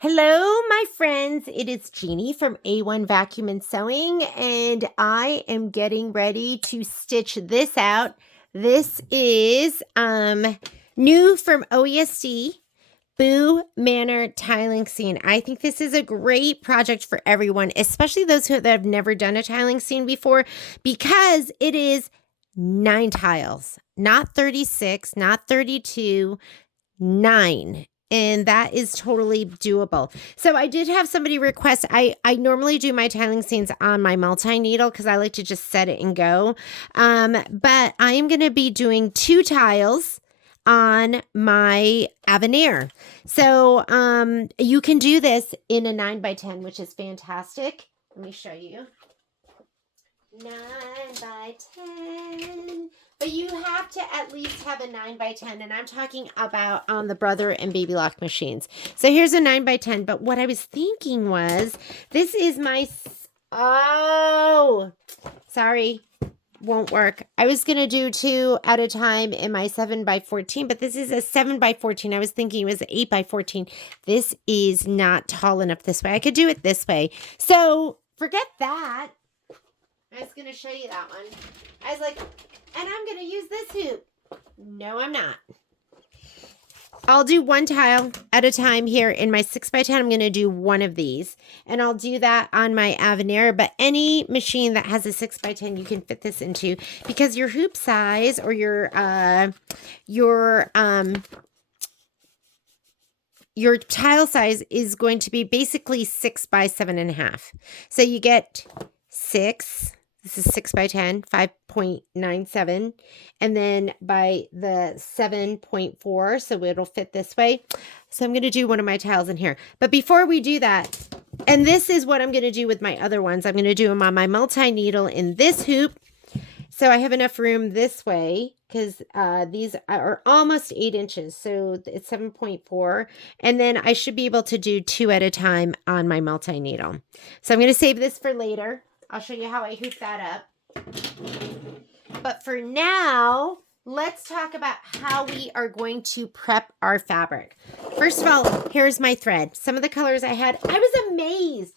Hello, my friends. It is Jeannie from A1 Vacuum and Sewing, and I am getting ready to stitch this out. This is new from OESD, Boo Manor tiling scene. I think this is a great project for everyone, especially those that have never done a tiling scene before, because it is 9 tiles, not 36, not 32, 9. And that is totally doable. So I did have somebody request, I normally do my tiling scenes on my multi-needle because I like to just set it and go. But I am going to be doing 2 tiles on my Avenir. So you can do this in a 9x10, which is fantastic. Let me show you. 9x10. But you have to at least have a 9x10, and I'm talking about on the Brother and Baby Lock machines. So here's a 9x10, but what I was thinking was, this is my, sorry, won't work. I was going to do 2 at a time in my 7x14, but this is a 7x14. I was thinking it was 8x14. This is not tall enough this way. I could do it this way. So forget that. I was going to show you that one. I was like, and I'm going to use this hoop. No, I'm not. I'll do 1 tile at a time here in my 6x10. I'm going to do 1 of these, and I'll do that on my Avenir, but any machine that has a 6x10, you can fit this into, because your hoop size or your tile size is going to be basically 6 by 7.5. So you get 6. This is 6x10, 5.97, and then by the 7.4, so it'll fit this way. So I'm going to do one of my tiles in here. But before we do that, and this is what I'm going to do with my other ones, I'm going to do them on my multi-needle in this hoop. So I have enough room this way, because these are almost 8 inches, so it's 7.4. And then I should be able to do 2 at a time on my multi-needle. So I'm going to save this for later. I'll show you how I hoop that up. But for now, let's talk about how we are going to prep our fabric. First of all, here's my thread. Some of the colors I had, I was amazed,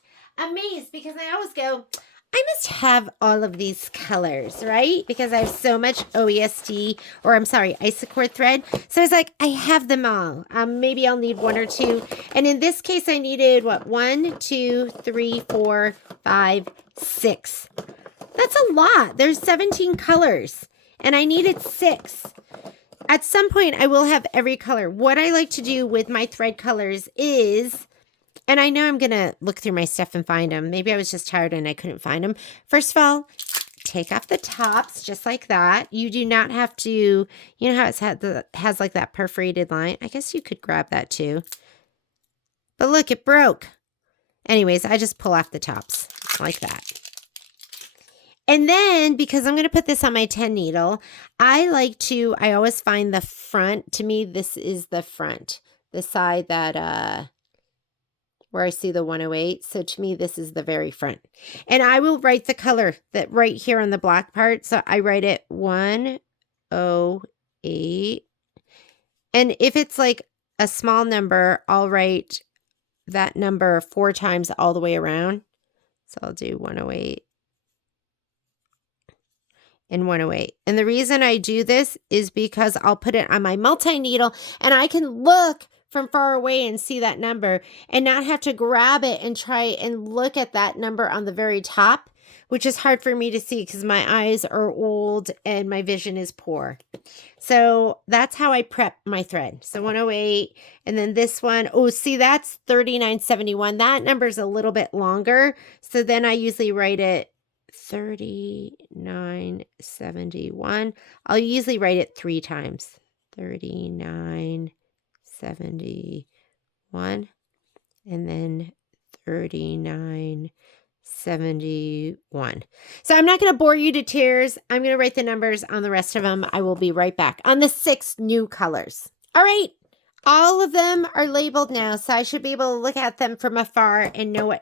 because I always go, I must have all of these colors, right? Because I have so much OESD, or I'm sorry, Isacord thread. So I was like, I have them all. Maybe I'll need 1 or 2. And in this case, I needed, what, 1, 2, 3, 4, 5, 6. That's a lot. There's 17 colors, and I needed 6. At some point, I will have every color. What I like to do with my thread colors is, and I know I'm going to look through my stuff and find them. Maybe I was just tired and I couldn't find them. First of all, take off the tops just like that. You do not have to, you know how it has like that perforated line? I guess you could grab that too. But look, it broke. Anyways, I just pull off the tops like that. And then, because I'm going to put this on my 10 needle, I always find the front. To me, this is the front. The side that, where I see the 108. So to me, this is the very front. And I will write the color that right here on the black part. So I write it 108. And if it's like a small number, I'll write that number 4 times all the way around. So I'll do 108 and 108. And the reason I do this is because I'll put it on my multi-needle and I can look from far away and see that number and not have to grab it and try and look at that number on the very top, which is hard for me to see because my eyes are old and my vision is poor. So that's how I prep my thread. So 108, and then this one, oh, see, that's 3971. That number is a little bit longer. So then I usually write it 3971. I'll usually write it 3 times. 3971, and then 3971. So I'm not going to bore you to tears. I'm going to write the numbers on the rest of them. I will be right back on the 6 new colors. All right. All of them are labeled now, so I should be able to look at them from afar and know what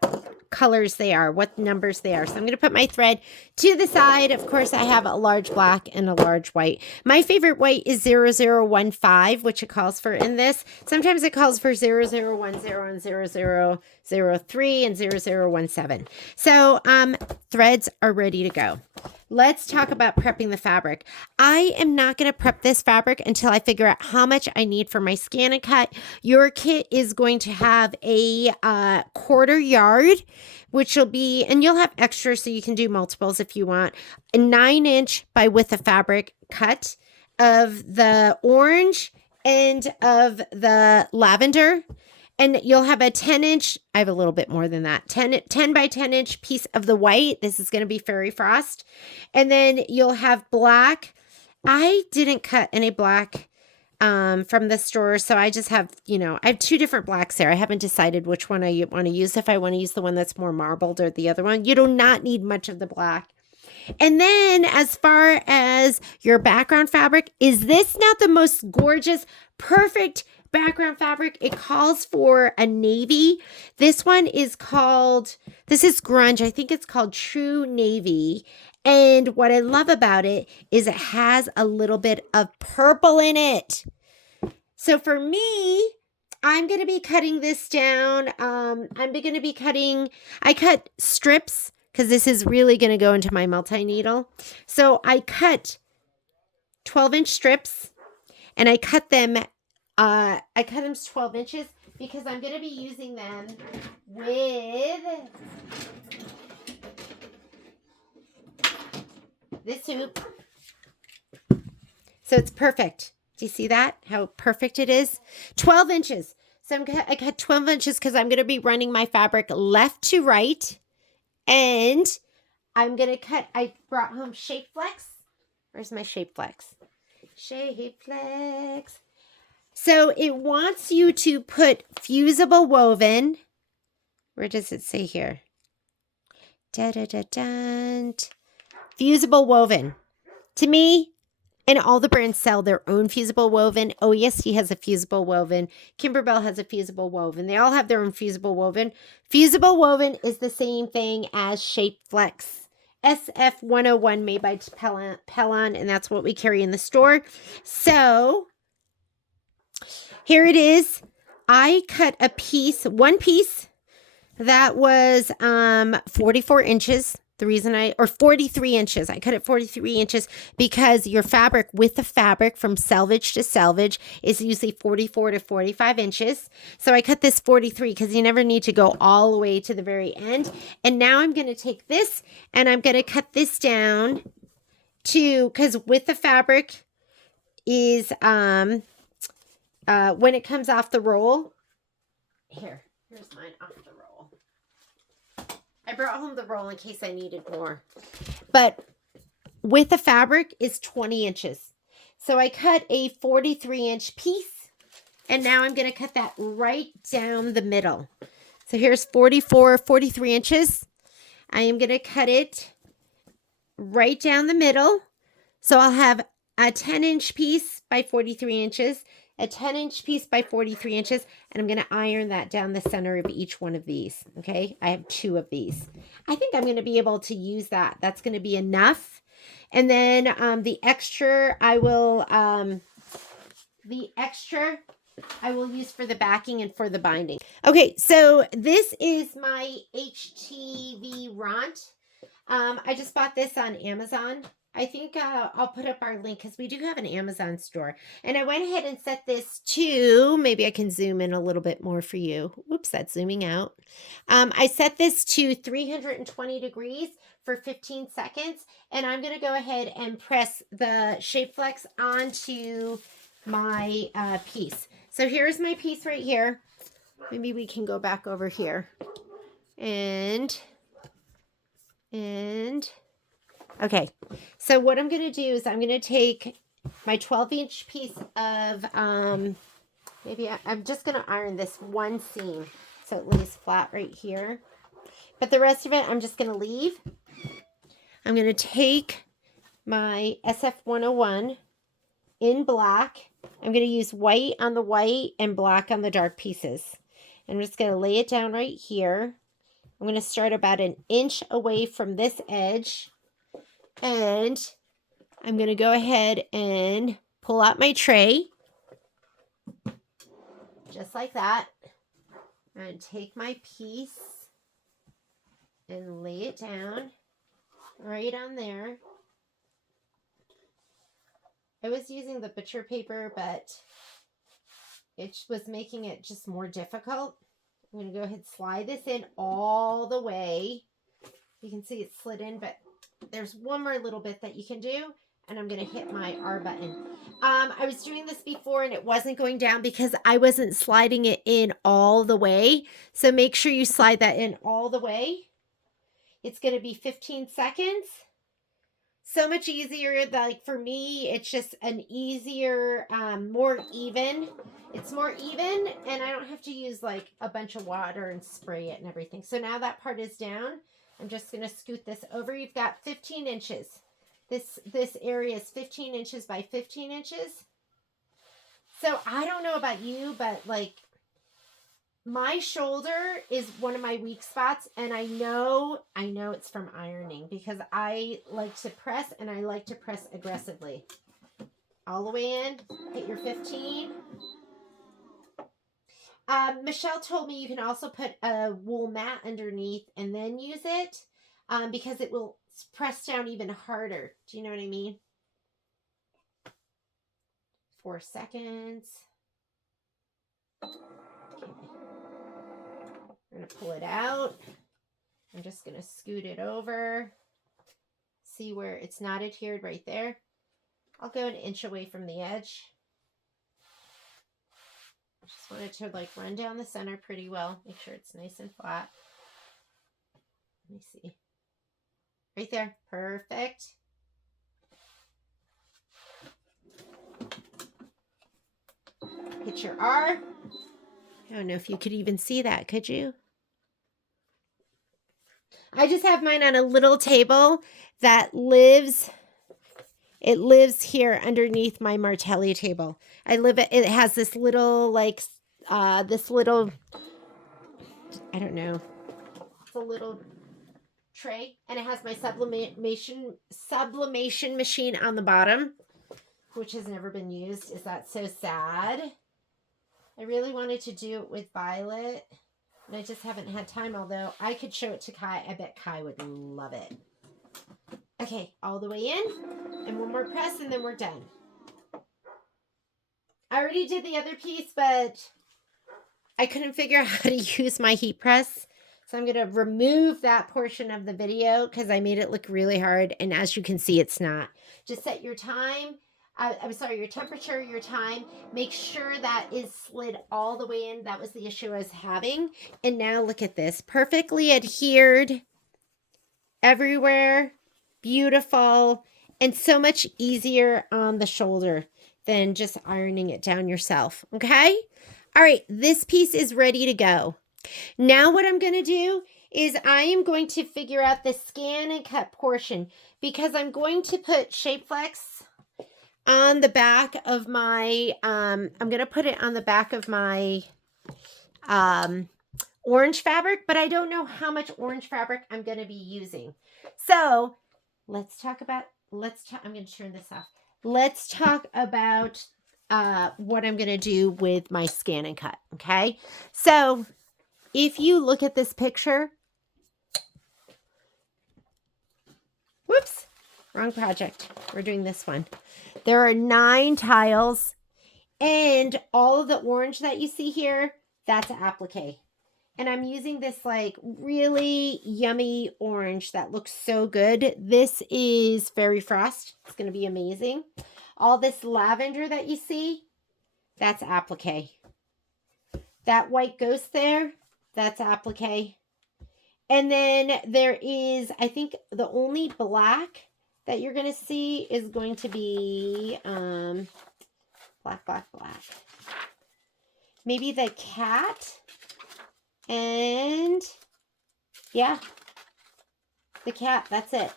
colors they are, what numbers they are. So I'm going to put my thread to the side. Of course, I have a large black and a large white. My favorite white is 0015, which it calls for in this. Sometimes it calls for 0010 and 0003 and 0017. So threads are ready to go. Let's talk about prepping the fabric. I am not going to prep this fabric until I figure out how much I need for my scan and cut. Your kit is going to have a quarter yard, which will be, and you'll have extra so you can do multiples if you want, a 9-inch by width of fabric cut of the orange and of the lavender. And you'll have a 10-inch, I have a little bit more than that, 10 by 10-inch piece of the white. This is going to be Fairy Frost. And then you'll have black. I didn't cut any black from the store, so I just have, I have 2 different blacks there. I haven't decided which one I want to use, if I want to use the one that's more marbled or the other one. You do not need much of the black. And then as far as your background fabric, is this not the most gorgeous, perfect background fabric? It calls for a navy. This one is called, this is grunge. I think it's called True Navy. And what I love about it is it has a little bit of purple in it. So for me, I'm going to be cutting this down. I cut strips because this is really going to go into my multi-needle. So I cut 12-inch strips and I cut them 12 inches because I'm going to be using them with this hoop. So it's perfect. Do you see that? How perfect it is? 12 inches. So I cut 12 inches because I'm going to be running my fabric left to right. And I'm going to cut, I brought home Shape Flex. Where's my Shape Flex? Shape Flex. So it wants you to put fusible woven. Where does it say here? Fusible woven. To me, and all the brands sell their own fusible woven. OESD has a fusible woven. Kimberbell has a fusible woven. They all have their own fusible woven. Fusible woven is the same thing as Shape Flex SF101 made by Pellon, and that's what we carry in the store. So here it is. I cut one piece that was 44 inches. 43 inches. I cut it 43 inches because your fabric with the fabric from selvage to selvage is usually 44 to 45 inches. So I cut this 43 because you never need to go all the way to the very end. And now I'm going to take this and I'm going to cut this down because with the fabric is, when it comes off the roll, here's mine off the roll. I brought home the roll in case I needed more. But with the fabric is 20 inches. So I cut a 43-inch piece. And now I'm going to cut that right down the middle. So here's 43 inches. I am going to cut it right down the middle. So I'll have a 10-inch piece by 43 inches. A 10-inch piece by 43 inches, and I'm going to iron that down the center of each one of these, okay? I have 2 of these. I think I'm going to be able to use that. That's going to be enough. And then the extra I will use for the backing and for the binding. Okay, so this is my HTV Ront. I just bought this on Amazon. I think I'll put up our link because we do have an Amazon store. And I went ahead and set this to, maybe I can zoom in a little bit more for you. Whoops, that's zooming out. I set this to 320 degrees for 15 seconds. And I'm going to go ahead and press the Shape Flex onto my piece. So here's my piece right here. Maybe we can go back over here. Okay, so what I'm going to do is I'm going to take my 12-inch piece of, maybe I'm just going to iron this one seam so it lays flat right here. But the rest of it I'm just going to leave. I'm going to take my SF101 in black. I'm going to use white on the white and black on the dark pieces. I'm just going to lay it down right here. I'm going to start about an inch away from this edge, and I'm going to go ahead and pull out my tray, just like that, and take my piece and lay it down right on there. I was using the butcher paper, but it was making it just more difficult. I'm going to go ahead and slide this in all the way. You can see it slid in, but there's one more little bit that you can do, and I'm going to hit my R button. I was doing this before, and it wasn't going down because I wasn't sliding it in all the way. So make sure you slide that in all the way. It's going to be 15 seconds. So much easier. Like for me, it's just an easier, more even. It's more even, and I don't have to use like a bunch of water and spray it and everything. So now that part is down. I'm just going to scoot this over. You've got 15 inches. This area is 15 inches by 15 inches. So I don't know about you, but like my shoulder is one of my weak spots, and I know it's from ironing because I like to press, and I like to press aggressively. All the way in, hit your 15. Michelle told me you can also put a wool mat underneath and then use it because it will press down even harder. Do you know what I mean? 4 seconds. Okay. I'm going to pull it out. I'm just going to scoot it over. See where it's not adhered right there. I'll go an inch away from the edge. I just wanted to like run down the center pretty well. Make sure it's nice and flat. Let me see. Right there. Perfect. Hit your R. I don't know if you could even see that, could you? I just have mine on a little table that lives here underneath my Martelli table. It has this little, like, I don't know, it's a little tray, and it has my sublimation machine on the bottom, which has never been used. Is that so sad? I really wanted to do it with Violet, and I just haven't had time, although I could show it to Kai. I bet Kai would love it. Okay, all the way in, and one more press, and then we're done. I already did the other piece, but I couldn't figure out how to use my heat press. So I'm going to remove that portion of the video because I made it look really hard, and as you can see, it's not. Just set your time. Your temperature, your time. Make sure that is slid all the way in. That was the issue I was having. And now look at this. Perfectly adhered everywhere. Beautiful. And so much easier on the shoulder than just ironing it down yourself. Okay? All right. This piece is ready to go. Now what I'm going to do is I am going to figure out the scan and cut portion because I'm going to put Shape Flex on the back of my, I'm going to put it on the back of my orange fabric, but I don't know how much orange fabric I'm going to be using. So let's talk about, I'm going to turn this off. Let's talk about what I'm going to do with my scan and cut. Okay. So if you look at this picture, whoops, wrong project. We're doing this one. There are 9 tiles, and all of the orange that you see here, that's applique. And I'm using this like really yummy orange that looks so good. This is Fairy Frost. It's going to be amazing. All this lavender that you see, that's applique. That white ghost there, that's applique. And then there is, I think the only black that you're going to see is going to be black. Maybe the cat. And yeah, the cat, that's it.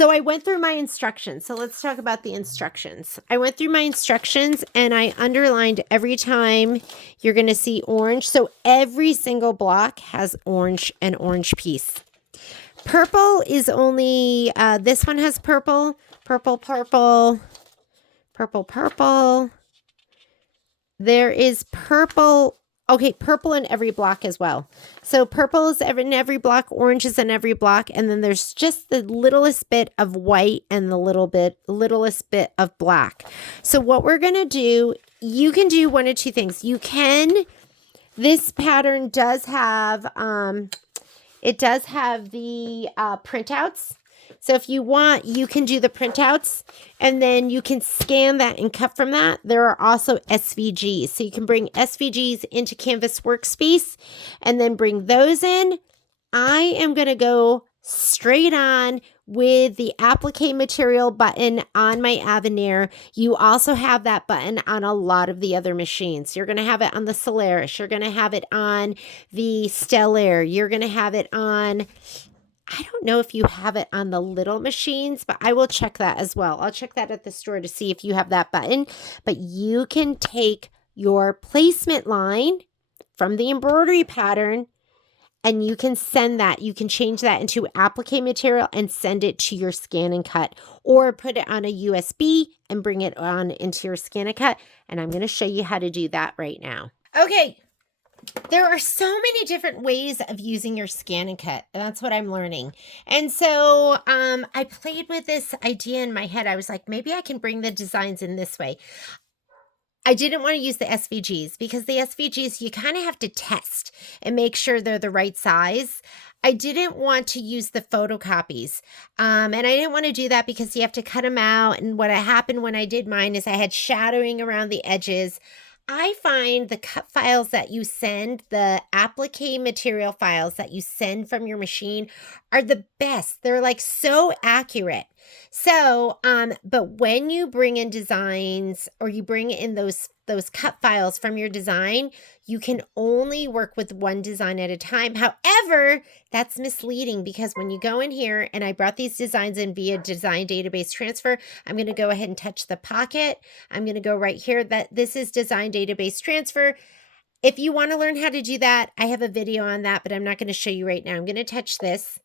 So I went through my instructions. So let's talk about the instructions. I went through my instructions and I underlined every time you're going to see orange. So every single block has an orange piece. Purple is only, this one has purple, purple, purple, purple, purple. There is purple. Okay, purple in every block as well. So purple is in every block, orange is in every block, and then there's just the littlest bit of white and the littlest bit of black. So what we're going to do, you can do one of two things. This pattern does have, it does have the printouts. So if you want, you can do the printouts and then you can scan that and cut from that. There are also SVGs. So you can bring SVGs into Canvas Workspace and then bring those in. I am going to go straight on with the applique material button on my Avenir. You also have that button on a lot of the other machines. You're going to have it on the Solaris. You're going to have it on the Stellar. You're going to have it on, I don't know if you have it on the little machines, but I will check that as well. I'll check that at the store to see if you have that button. But you can take your placement line from the embroidery pattern and you can send that. You can change that into applique material and send it to your scan and cut, or put it on a USB and bring it on into your scan and cut. And I'm going to show you how to do that right now. Okay. There are so many different ways of using your scan and cut. And that's what I'm learning. And so I played with this idea in my head. I was like, maybe I can bring the designs in this way. I didn't want to use the SVGs because the SVGs, you kind of have to test and make sure they're the right size. I didn't want to use the photocopies. And I didn't want to do that because you have to cut them out. And what happened when I did mine is I had shadowing around the edges. I find the cut files that you send, the applique material files that you send from your machine are the best. They're like so accurate. So, but when you bring in designs or you bring in those cut files from your design, you can only work with one design at a time. However, that's misleading because when you go in here, and I brought these designs in via design database transfer, I'm going to go ahead and touch the pocket. I'm going to go right here that this is design database transfer. If you want to learn how to do that, I have a video on that, but I'm not going to show you right now. I'm going to touch this.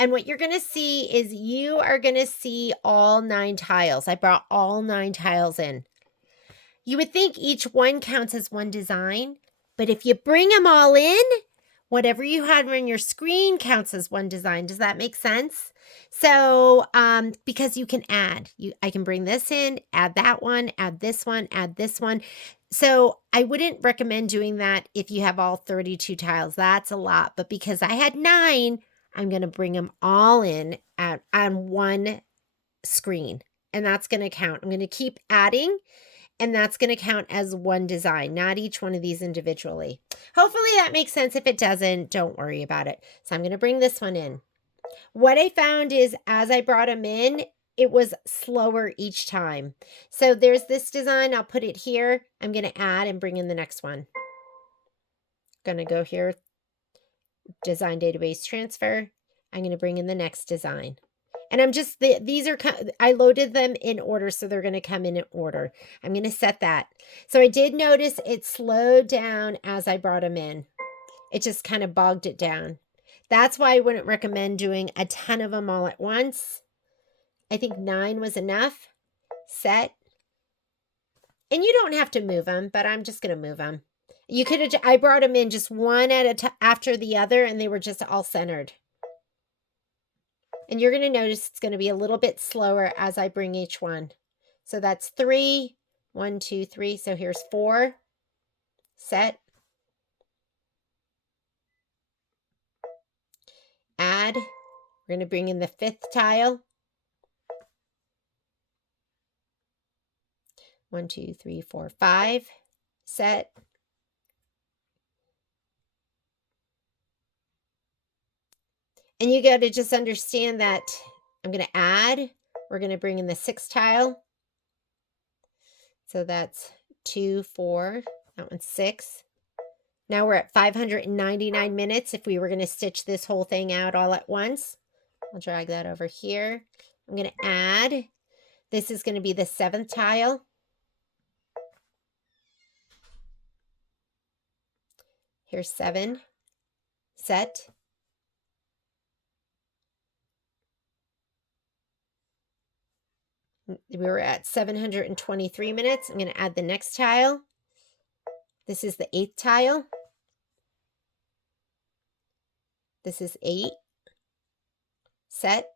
And what you're going to see is you are going to see all 9 tiles. I brought all 9 tiles in. You would think each one counts as one design, but if you bring them all in, whatever you have on your screen counts as one design. Does that make sense? So, because you can add, I can bring this in, add that one, add this one, add this one. So I wouldn't recommend doing that if you have all 32 tiles. That's a lot, but because I had 9, I'm going to bring them all in on one screen, and that's going to count. I'm going to keep adding, and that's going to count as one design, not each one of these individually. Hopefully that makes sense. If it doesn't, don't worry about it. So I'm going to bring this one in. What I found is as I brought them in, it was slower each time. So there's this design. I'll put it here. I'm going to add and bring in the next one. Going to go here. Design database transfer. I'm going to bring in the next design. And I'm just, I loaded them in order, so they're going to come in order. I'm going to set that. So I did notice it slowed down as I brought them in. It just kind of bogged it down. That's why I wouldn't recommend doing a ton of them all at once. I think 9 was enough. Set. And you don't have to move them, but I'm just going to move them. You could have, I brought them in just one after the other, and they were just all centered. And you're going to notice it's going to be a little bit slower as I bring each one. So that's 3, 1, 2, 3. So here's 4. Set. Add. We're going to bring in the 5th tile. 1, 2, 3, 4, 5. Set. And you got to just understand that I'm going to add. We're going to bring in the 6th tile. So that's 2, 4. That one's 6. Now we're at 599 minutes if we were going to stitch this whole thing out all at once. I'll drag that over here. I'm going to add, this is going to be the 7th tile. Here's 7, set. We were at 723 minutes. I'm going to add the next tile. This is the 8th tile. This is 8, set.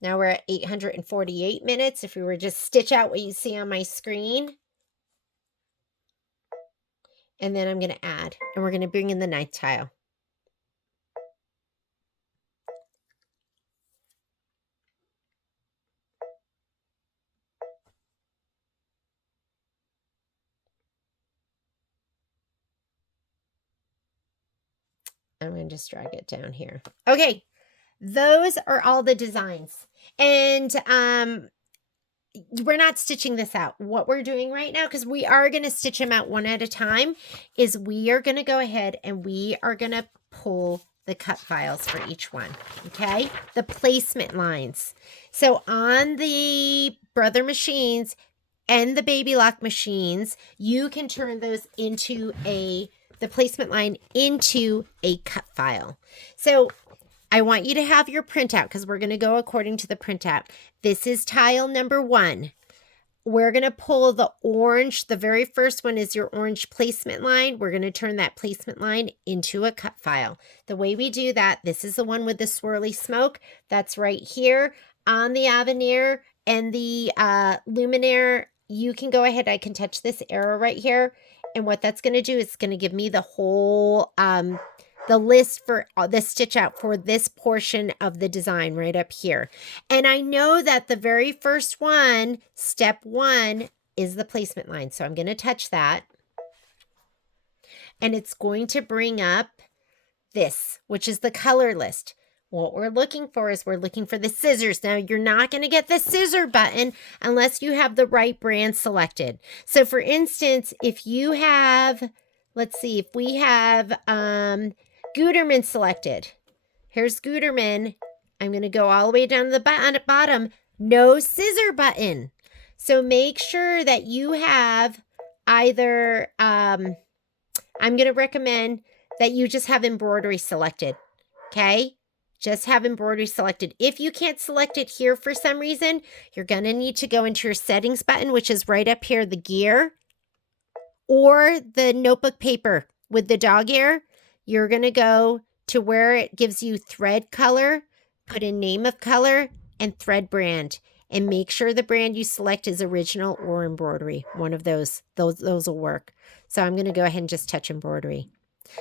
Now we're at 848 minutes. If we were just stitch out what you see on my screen. And then I'm going to add, and we're going to bring in the 9th tile. I'm going to just drag it down here. Okay, those are all the designs. And we're not stitching this out. What we're doing right now, because we are going to stitch them out one at a time, is we are going to go ahead and we are going to pull the cut files for each one, okay? The placement lines. So on the Brother machines and the Baby Lock machines, you can turn those into the placement line into a cut file. So I want you to have your printout because we're going to go according to the printout. This is tile number 1. We're going to pull the orange. The very first one is your orange placement line. We're going to turn that placement line into a cut file. The way we do that, this is the one with the swirly smoke. That's right here on the Avenir and the Luminaire. You can go ahead. I can touch this arrow right here. And what that's going to do is it's going to give me the whole the list for the stitch out for this portion of the design right up here. And I know that the very first one, step 1, is the placement line. So I'm going to touch that. And it's going to bring up this, which is the color list. What we're looking for is we're looking for the scissors. Now, you're not going to get the scissor button unless you have the right brand selected. So, for instance, if you have, let's see, if we have Gutermann selected. Here's Gutermann. I'm going to go all the way down to the bottom. No scissor button. So, make sure that you have either, I'm going to recommend that you just have embroidery selected, okay? Just have embroidery selected. If you can't select it here for some reason, you're going to need to go into your settings button, which is right up here, the gear, or the notebook paper with the dog ear. You're going to go to where it gives you thread color, put in name of color, and thread brand. And make sure the brand you select is original or embroidery. One of those will work. So I'm going to go ahead and just touch embroidery.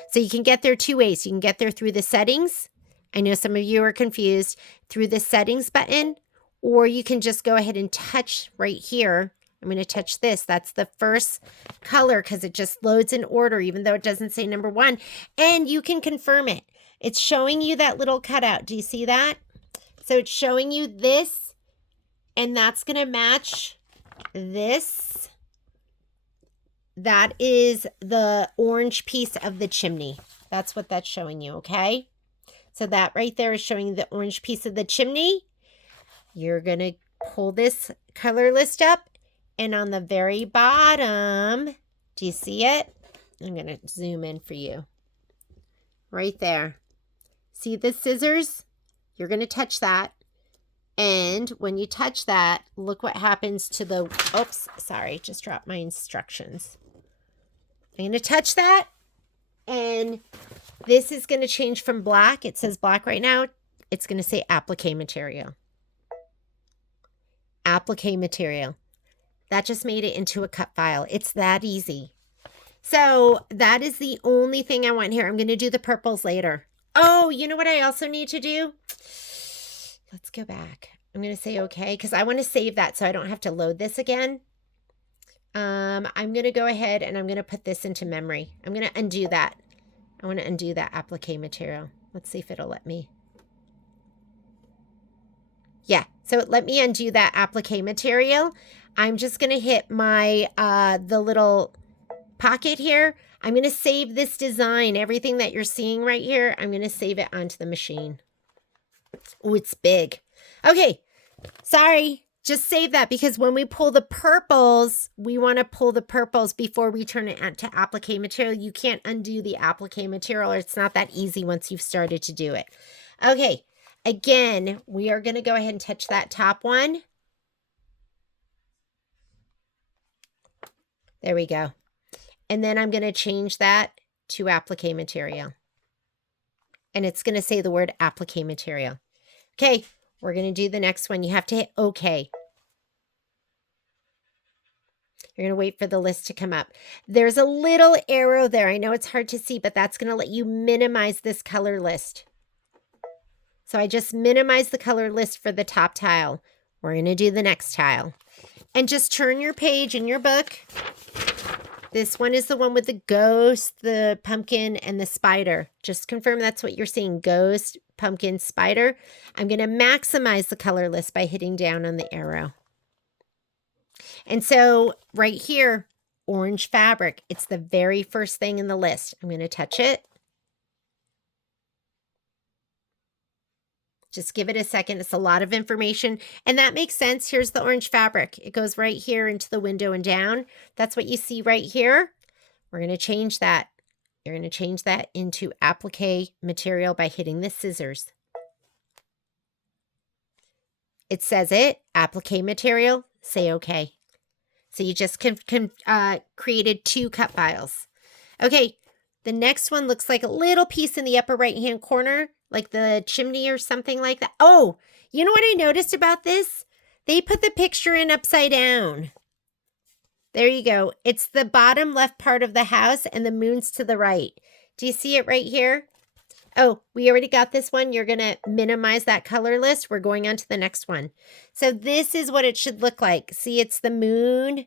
So you can get there 2 ways. You can get there through the settings. I know some of you are confused, through the settings button, or you can just go ahead and touch right here. I'm going to touch this. That's the first color because it just loads in order, even though it doesn't say number 1. And you can confirm it. It's showing you that little cutout. Do you see that? So it's showing you this, and that's going to match this. That is the orange piece of the chimney. That's what that's showing you, okay? So that right there is showing you the orange piece of the chimney. You're going to pull this color list up. And on the very bottom, do you see it? I'm going to zoom in for you. Right there. See the scissors? You're going to touch that. And when you touch that, look what happens to the... Oops, sorry, just dropped my instructions. I'm going to touch that. And this is going to change from black. It says black right now. It's going to say applique material. Applique material. That just made it into a cut file. It's that easy. So that is the only thing I want here. I'm going to do the purples later. Oh, you know what I also need to do? Let's go back. I'm going to say okay because I want to save that so I don't have to load this again. I'm going to go ahead and I'm going to put this into memory. I'm going to undo that. I want to undo that applique material. Let's see if it'll let me. Yeah, so let me undo that applique material. I'm just going to hit my, the little pocket here. I'm going to save this design. Everything that you're seeing right here, I'm going to save it onto the machine. Oh, it's big. Okay, sorry. Just save that because when we pull the purples, we want to pull the purples before we turn it to applique material. You can't undo the applique material, or it's not that easy once you've started to do it. Okay, again, we are going to go ahead and touch that top one. There we go. And then I'm going to change that to applique material. And it's going to say the word applique material. Okay, we're going to do the next one. You have to hit OK. You're going to wait for the list to come up. There's a little arrow there. I know it's hard to see, but that's going to let you minimize this color list. So I just minimized the color list for the top tile. We're going to do the next tile. And just turn your page in your book. This one is the one with the ghost, the pumpkin, and the spider. Just confirm that's what you're seeing. Ghost, pumpkin, spider. I'm going to maximize the color list by hitting down on the arrow. And so right here, orange fabric. It's the very first thing in the list. I'm going to touch it. Just give it a second. It's a lot of information. And that makes sense. Here's the orange fabric. It goes right here into the window and down. That's what you see right here. We're going to change that. You're going to change that into applique material by hitting the scissors. It says it, applique material, say OK. So you just created 2 cut files. Okay, the next one looks like a little piece in the upper right-hand corner, like the chimney or something like that. Oh, you know what I noticed about this? They put the picture in upside down. There you go. It's the bottom left part of the house and the moon's to the right. Do you see it right here? Oh, we already got this one. You're going to minimize that color list. We're going on to the next one. So this is what it should look like. See, it's the moon,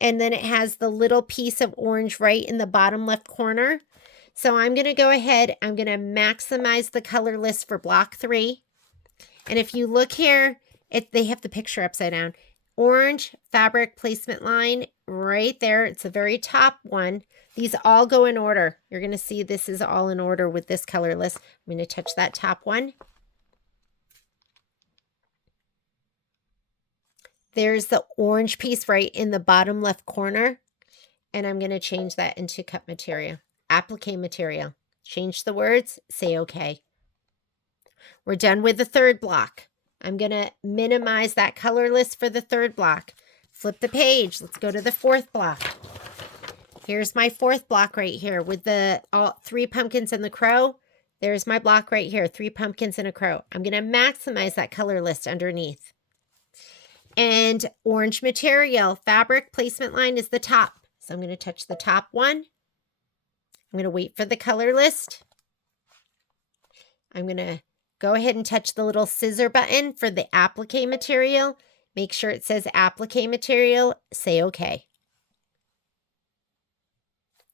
and then it has the little piece of orange right in the bottom left corner. So I'm going to go ahead. I'm going to maximize the color list for block 3. And if you look here, they have the picture upside down. Orange fabric placement line right there. It's the very top one. These all go in order. You're going to see this is all in order with this color list. I'm going to touch that top one. There's the orange piece right in the bottom left corner. And I'm going to change that into cut material. Applique material. Change the words. Say OK. We're done with the third block. I'm going to minimize that color list for the third block. Flip the page. Let's go to the fourth block. Here's my fourth block right here with the 3 pumpkins and the crow. There's my block right here, 3 pumpkins and a crow. I'm going to maximize that color list underneath. And orange material, fabric placement line is the top. So I'm going to touch the top one. I'm going to wait for the color list. I'm going to go ahead and touch the little scissor button for the applique material. Make sure it says applique material. Say OK.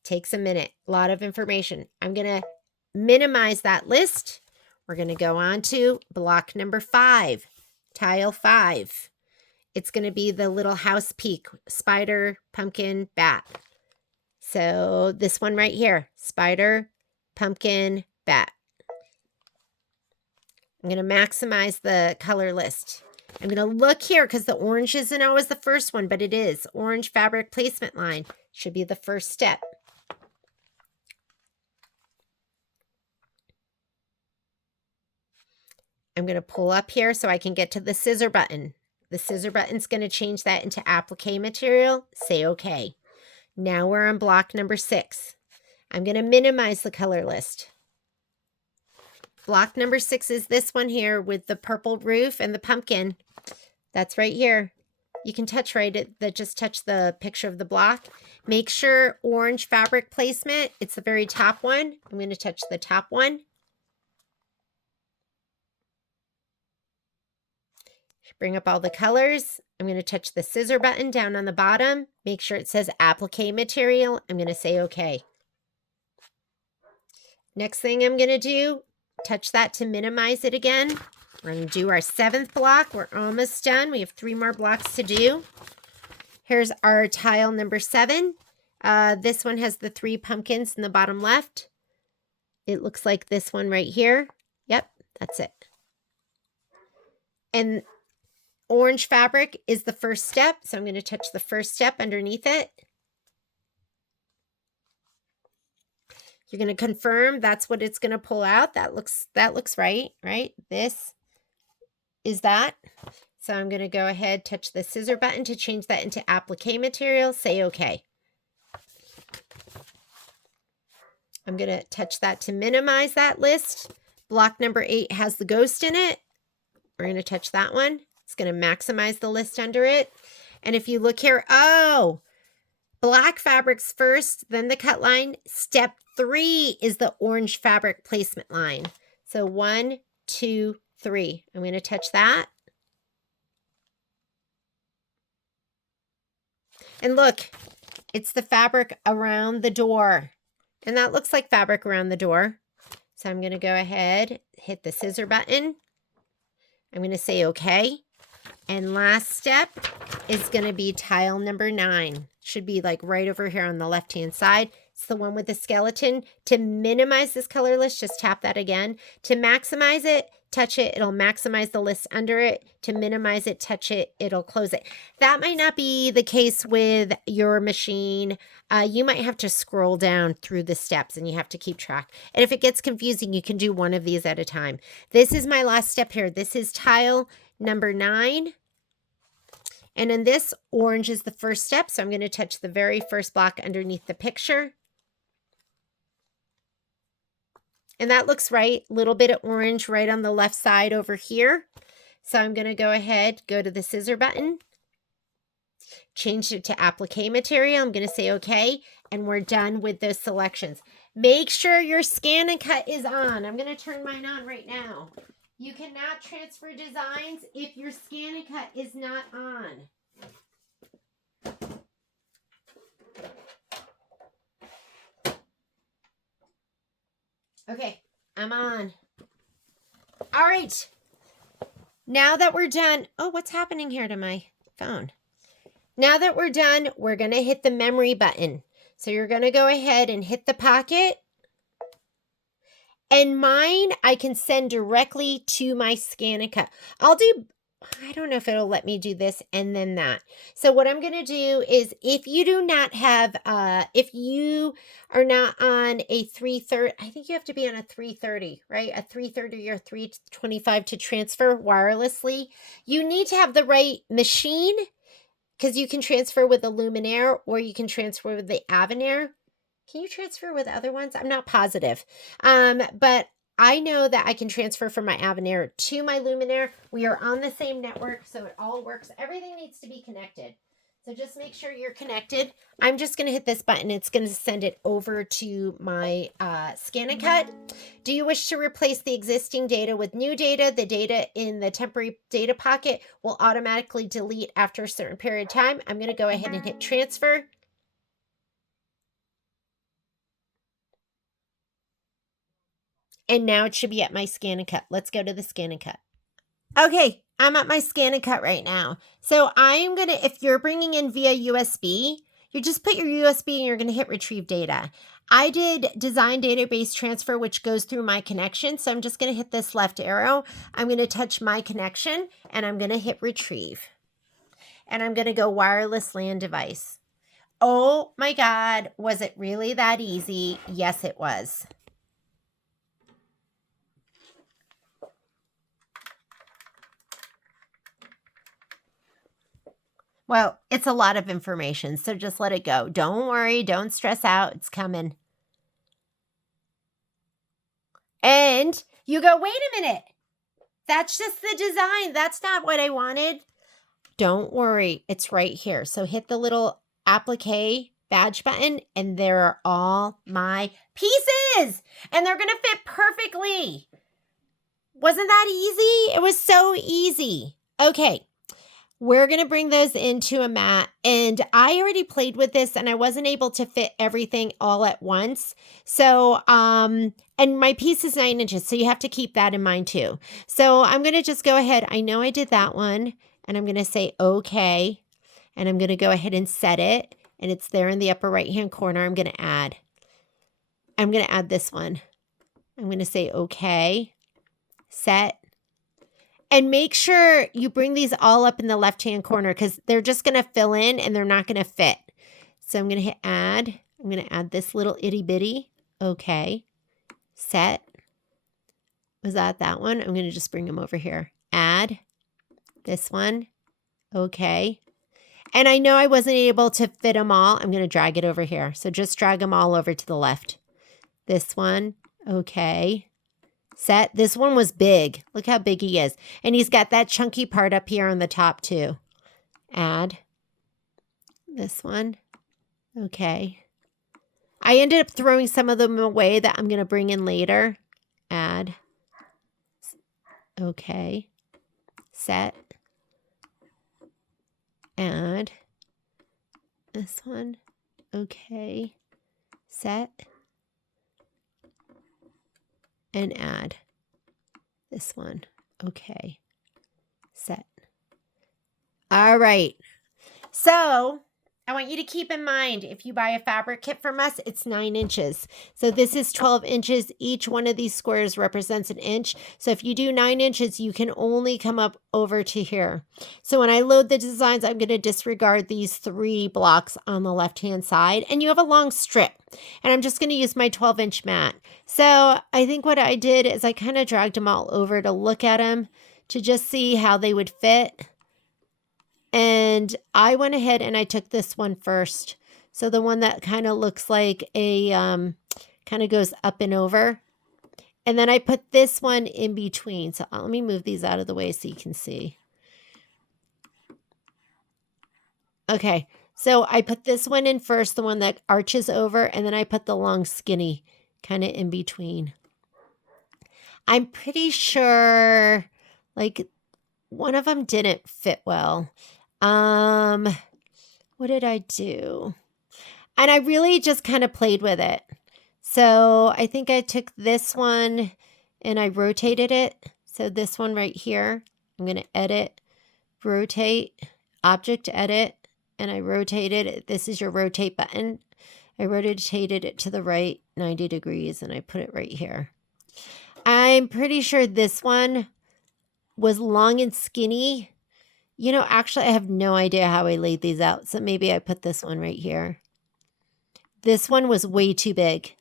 Takes a minute. A lot of information. I'm going to minimize that list. We're going to go on to block number 5, tile 5. It's going to be the little house peak, spider, pumpkin, bat. So this one right here, spider, pumpkin, bat. I'm going to maximize the color list. I'm going to look here because the orange isn't always the first one, but it is. Orange fabric placement line should be the first step. I'm going to pull up here so I can get to the scissor button. The scissor button's going to change that into applique material. Say OK. Now we're on block number 6. I'm going to minimize the color list. Block number 6 is this one here with the purple roof and the pumpkin. That's right here. You can touch just touch the picture of the block. Make sure orange fabric placement. It's the very top one. I'm going to touch the top one. Bring up all the colors. I'm going to touch the scissor button down on the bottom. Make sure it says applique material. I'm going to say OK. Next thing I'm going to do, touch that to minimize it again. We're going to do our 7th block. We're almost done. We have 3 more blocks to do. Here's our tile number 7. This one has the 3 pumpkins in the bottom left. It looks like this one right here. Yep, that's it. And orange fabric is the first step. So I'm going to touch the first step underneath it. You're going to confirm that's what it's going to pull out. That looks right, right? This is that. So I'm going to go ahead, touch the scissor button to change that into applique material, say okay. I'm going to touch that to minimize that list. Block number 8 has the ghost in it. We're going to touch that one. It's going to maximize the list under it. And if you look here, oh, black fabrics first, then the cut line. Step 3 is the orange fabric placement line. So 1, 2, 3. I'm going to touch that. And look, it's the fabric around the door. And that looks like fabric around the door. So I'm going to go ahead, hit the scissor button. I'm going to say okay. And last step is going to be tile number 9. Should be like right over here on the left-hand side. It's the one with the skeleton. To minimize this color list, just tap that again. To maximize it, touch it. It'll maximize the list under it. To minimize it, touch it. It'll close it. That might not be the case with your machine. You might have to scroll down through the steps and you have to keep track. And if it gets confusing, you can do one of these at a time. This is my last step here. This is tile number 9. And in this, orange is the first step. So I'm going to touch the very first block underneath the picture. And that looks right. A little bit of orange right on the left side over here. So I'm going to go ahead, go to the scissor button, change it to applique material. I'm going to say okay. And we're done with those selections. Make sure your scan and cut is on. I'm going to turn mine on right now. You cannot transfer designs if your scan and cut is not on. Okay, I'm on. All right. Now that we're done, oh, what's happening here to my phone? Now that we're done, we're going to hit the memory button. So you're going to go ahead and hit the pocket. And mine, I can send directly to my scan and cut. I don't know if it'll let me do this and then that. So what I'm going to do is if you do not have, if you are not on a 330, I think you have to be on a 330, right? A 330 or 325 to transfer wirelessly. You need to have the right machine because you can transfer with the Luminaire or you can transfer with the Avenaire. Can you transfer with other ones? I'm not positive. But I know that I can transfer from my Avenaire to my Luminaire. We are on the same network, so it all works. Everything needs to be connected. So just make sure you're connected. I'm just going to hit this button. It's going to send it over to my scan and cut. Do you wish to replace the existing data with new data? The data in the temporary data pocket will automatically delete after a certain period of time. I'm going to go ahead and hit transfer. And now it should be at my scan and cut. Let's go to the scan and cut. Okay, I'm at my scan and cut right now. So I'm going to, if you're bringing in via USB, you just put your USB and you're going to hit retrieve data. I did design database transfer, which goes through my connection. So I'm just going to hit this left arrow. I'm going to touch my connection and I'm going to hit retrieve. And I'm going to go wireless LAN device. Oh my God, was it really that easy? Yes, it was. Well, it's a lot of information, so just let it go. Don't worry. Don't stress out. It's coming. And you go, wait a minute. That's just the design. That's not what I wanted. Don't worry. It's right here. So hit the little applique badge button, and there are all my pieces. And they're going to fit perfectly. Wasn't that easy? It was so easy. Okay. We're going to bring those into a mat, and I already played with this and I wasn't able to fit everything all at once. So, and my piece is 9 inches, so you have to keep that in mind too. So I'm going to just go ahead. I know I did that one, and I'm going to say, okay. And I'm going to go ahead and set it, and it's there in the upper right-hand corner. I'm going to add this one. I'm going to say, okay, set. And make sure you bring these all up in the left-hand corner because they're just going to fill in and they're not going to fit. So I'm going to hit add. I'm going to add this little itty bitty. Okay. Set. Was that one? I'm going to just bring them over here. Add. This one. Okay. And I know I wasn't able to fit them all. I'm going to drag it over here. So just drag them all over to the left. This one. Okay. Set. This one was big. Look how big he is. And he's got that chunky part up here on the top too. Add. This one. Okay. I ended up throwing some of them away that I'm going to bring in later. Add. Okay. Set. Add. This one. Okay. Set. And add. This one. Okay. Set. All right. So I want you to keep in mind, if you buy a fabric kit from us, it's 9 inches. So this is 12 inches. Each one of these squares represents an inch. So if you do 9 inches, you can only come up over to here. So when I load the designs, I'm going to disregard these 3 blocks on the left-hand side. And you have a long strip. And I'm just going to use my 12-inch mat. So I think what I did is I kind of dragged them all over to look at them to just see how they would fit. And I went ahead and I took this one first. So the one that kind of looks like a, kind of goes up and over. And then I put this one in between. So let me move these out of the way so you can see. Okay. So I put this one in first, the one that arches over. And then I put the long skinny kind of in between. I'm pretty sure like one of them didn't fit well. What did I do? And I really just kind of played with it. So I think I took this one and I rotated it. So this one right here, I'm going to edit, rotate, object edit, and I rotated it. This is your rotate button. I rotated it to the right 90 degrees and I put it right here. I'm pretty sure this one was long and skinny. You know, actually, I have no idea how I laid these out. So maybe I put this one right here. This one was way too big.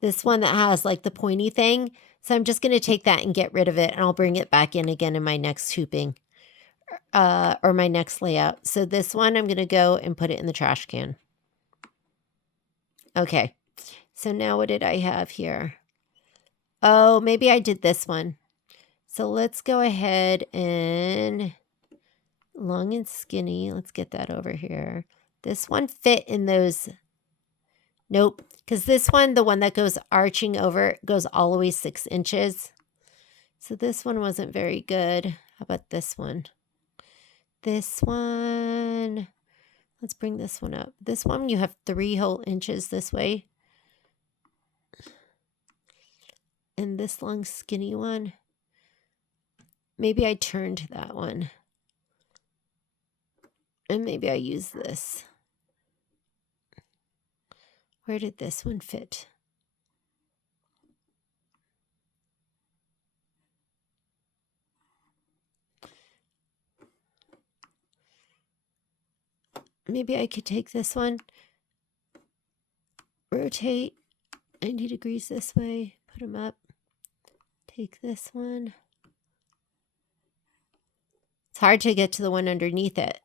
This one that has like the pointy thing. So I'm just going to take that and get rid of it. And I'll bring it back in again in my next hooping. Or my next layout. So this one, I'm going to go and put it in the trash can. Okay. So now what did I have here? Oh, maybe I did this one. So let's go ahead and... long and skinny. Let's get that over here. This one fit in those. Nope. Because this one, the one that goes arching over, goes all the way 6 inches. So this one wasn't very good. How about this one? This one. Let's bring this one up. This one, you have 3 whole inches this way. And this long skinny one. Maybe I turned that one. And maybe I use this. Where did this one fit? Maybe I could take this one, rotate 90 degrees this way, put them up, take this one. It's hard to get to the one underneath it.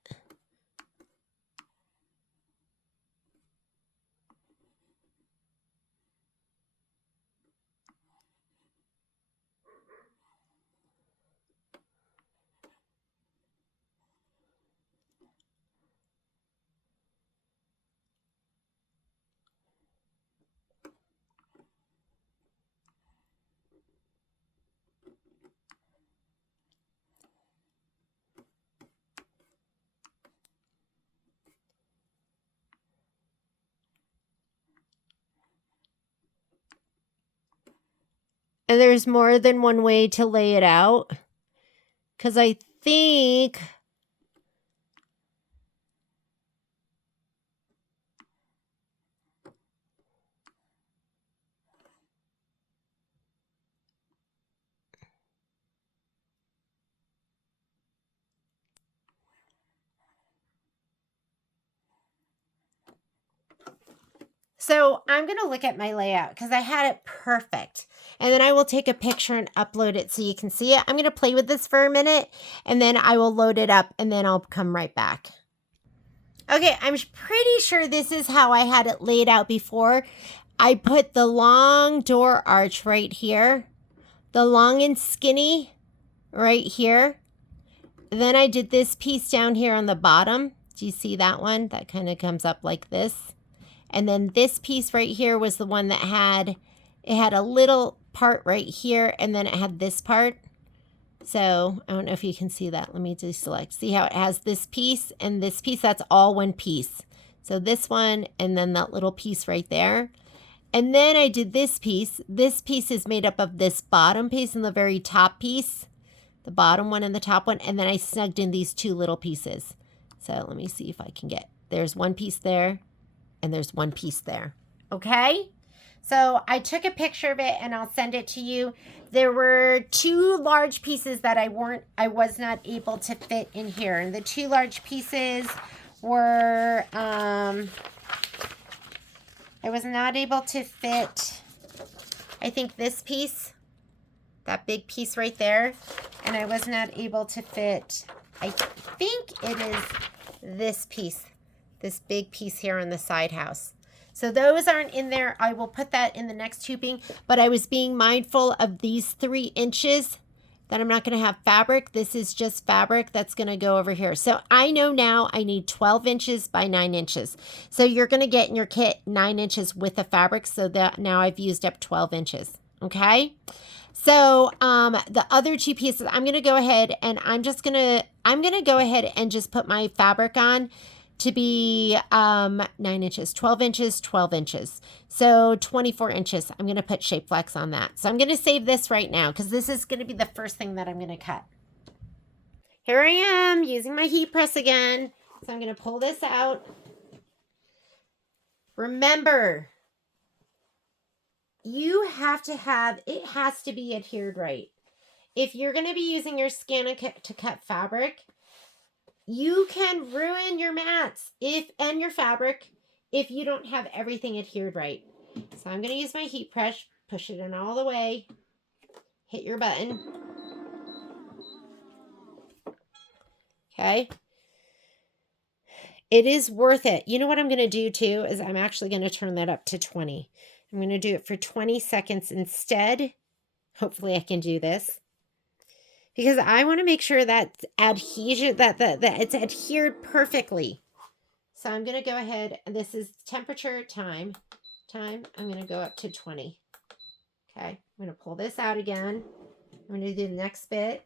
And there's more than one way to lay it out. Because I think... So I'm going to look at my layout because I had it perfect. And then I will take a picture and upload it so you can see it. I'm going to play with this for a minute and then I will load it up and then I'll come right back. Okay, I'm pretty sure this is how I had it laid out before. I put the long door arch right here, the long and skinny right here. Then I did this piece down here on the bottom. Do you see that one? That kind of comes up like this. And then this piece right here was the one that had a little part right here, and then it had this part. So I don't know if you can see that. Let me deselect. See how it has this piece and this piece? That's all one piece. So this one and then that little piece right there. And then I did this piece. This piece is made up of this bottom piece and the very top piece. The bottom one and the top one. And then I snugged in these two little pieces. So let me see if I can get, there's one piece there and there's one piece there. Okay? So I took a picture of it and I'll send it to you. There were two large pieces that I was not able to fit in here. And the two large pieces were, I was not able to fit, I think this piece, that big piece right there. And I was not able to fit, I think it is this piece, this big piece here on the side house. So those aren't in there. I will put that in the next tubing, but I was being mindful of these 3 inches that I'm not going to have fabric. This is just fabric that's going to go over here. So I know now I need 12 inches by 9 inches. So you're going to get in your kit 9 inches with the fabric. So that now I've used up 12 inches. Okay. So the other 2 pieces, I'm going to go ahead and I'm going to go ahead and just put my fabric on to be 9 inches, 12 inches, 12 inches. So 24 inches. I'm going to put Shape Flex on that. So I'm going to save this right now because this is going to be the first thing that I'm going to cut. Here I am using my heat press again. So I'm going to pull this out. Remember, you have to have, it has to be adhered right. If you're going to be using your Scan-A-Cut to cut fabric, you can ruin your mats and your fabric if you don't have everything adhered right. So I'm going to use my heat press, push it in all the way, hit your button. Okay. It is worth it. You know what I'm going to do too is I'm actually going to turn that up to 20. I'm going to do it for 20 seconds instead. Hopefully I can do this. Because I want to make sure that adhesion, that it's adhered perfectly. So I'm going to go ahead, and this is temperature, time. I'm going to go up to 20. Okay, I'm going to pull this out again. I'm going to do the next bit.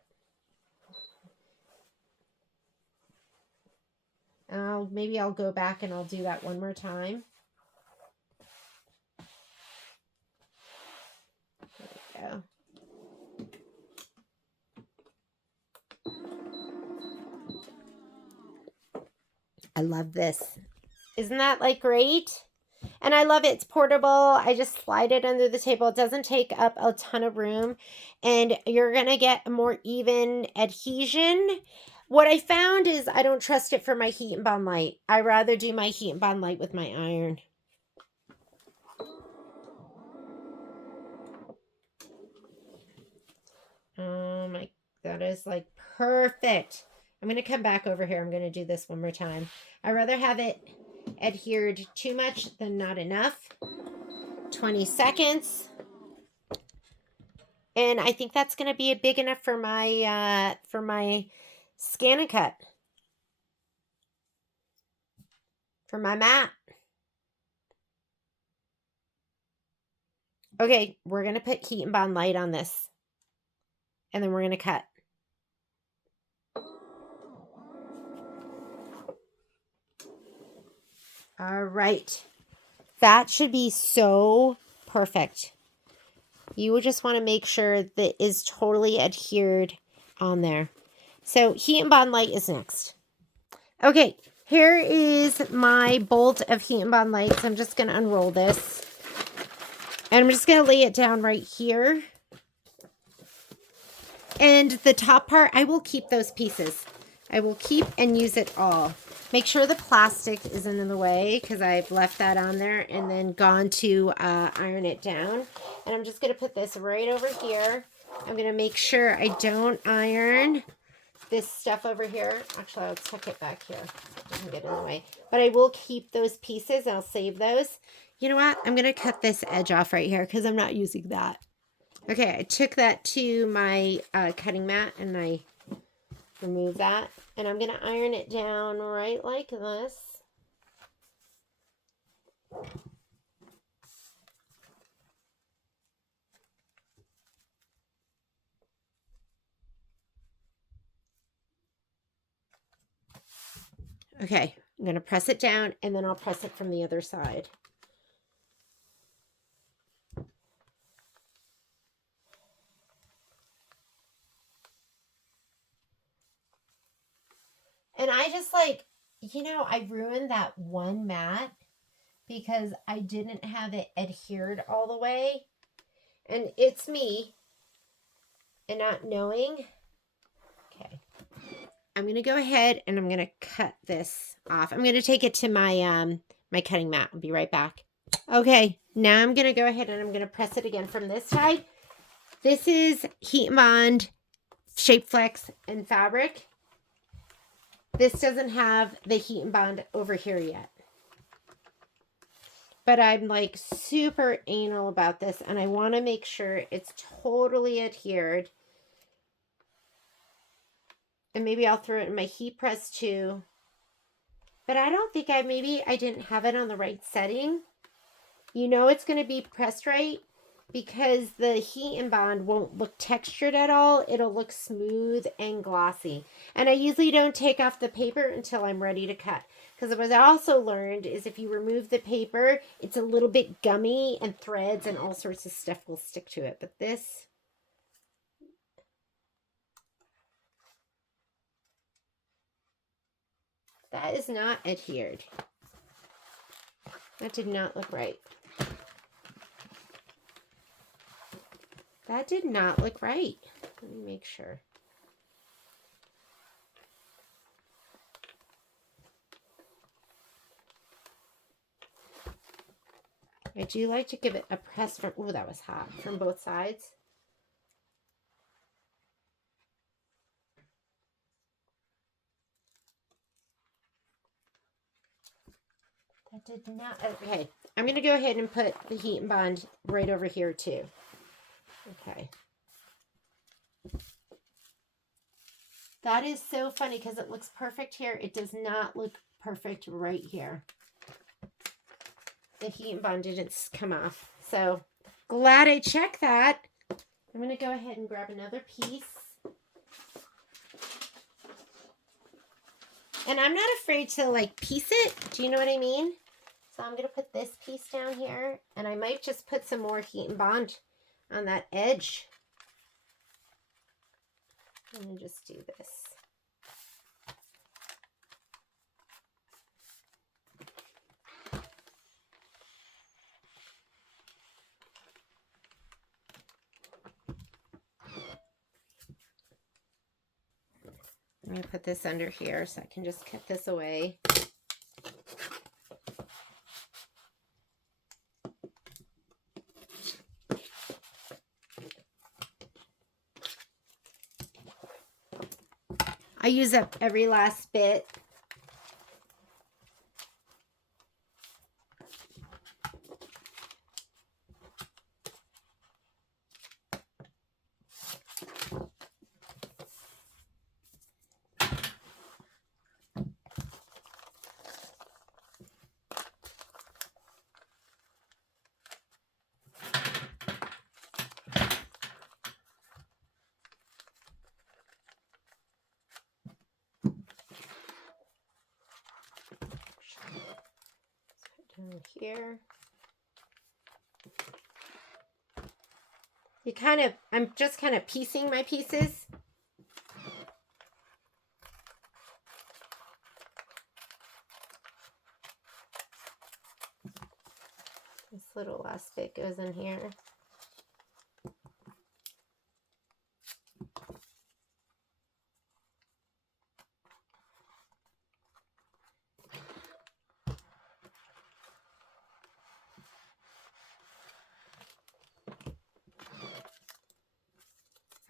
Maybe I'll go back and I'll do that one more time. There we go. I love this. Isn't that like great? And I love it. It's portable. I just slide it under the table. It doesn't take up a ton of room. And you're going to get a more even adhesion. What I found is I don't trust it for my heat and bond light. I rather do my heat and bond light with my iron. Oh my, that is like perfect. I'm going to come back over here. I'm going to do this one more time. I'd rather have it adhered too much than not enough. 20 seconds. And I think that's going to be big enough for my Scan-A-Cut. For my mat. Okay, we're going to put heat and bond light on this. And then we're going to cut. All right. That should be so perfect. You would just want to make sure that it is totally adhered on there. So heat and bond light is next. Okay, here is my bolt of heat and bond light. So I'm just going to unroll this. And I'm just going to lay it down right here. And the top part, I will keep those pieces. I will keep and use it all. Make sure the plastic isn't in the way because I've left that on there and then gone to iron it down. And I'm just going to put this right over here. I'm going to make sure I don't iron this stuff over here. Actually, I'll tuck it back here. It doesn't get in the way. But I will keep those pieces and I'll save those. You know what? I'm going to cut this edge off right here because I'm not using that. Okay, I took that to my cutting mat and I remove that. And I'm going to iron it down right like this. Okay, I'm going to press it down and then I'll press it from the other side. And I just like, you know, I ruined that one mat because I didn't have it adhered all the way. And it's me and not knowing. Okay. I'm going to go ahead and I'm going to cut this off. I'm going to take it to my my cutting mat. I'll be right back. Okay, now I'm going to go ahead and I'm going to press it again from this side. This is Heat and Bond, Shape Flex, and Fabric. This doesn't have the Heat and Bond over here yet. But I'm like super anal about this and I want to make sure it's totally adhered. And maybe I'll throw it in my heat press too. But I don't think maybe I didn't have it on the right setting. You know it's going to be pressed right because the Heat and Bond won't look textured at all. It'll look smooth and glossy. And I usually don't take off the paper until I'm ready to cut. Because what I also learned is if you remove the paper, it's a little bit gummy and threads and all sorts of stuff will stick to it. But this, that is not adhered. That did not look right. That did not look right. Let me make sure. I do like to give it a press from, oh, that was hot, from both sides. That did not, okay. I'm going to go ahead and put the Heat and Bond right over here too. Okay. That is so funny because it looks perfect here. It does not look perfect right here. The Heat and Bond didn't come off. So glad I checked that. I'm going to go ahead and grab another piece. And I'm not afraid to like piece it. Do you know what I mean? So I'm going to put this piece down here. And I might just put some more Heat and Bond on that edge. I'm going to just do this. I'm going to put this under here so I can just cut this away. I use up every last bit. Down here. I'm just kind of piecing my pieces. This little last bit goes in here.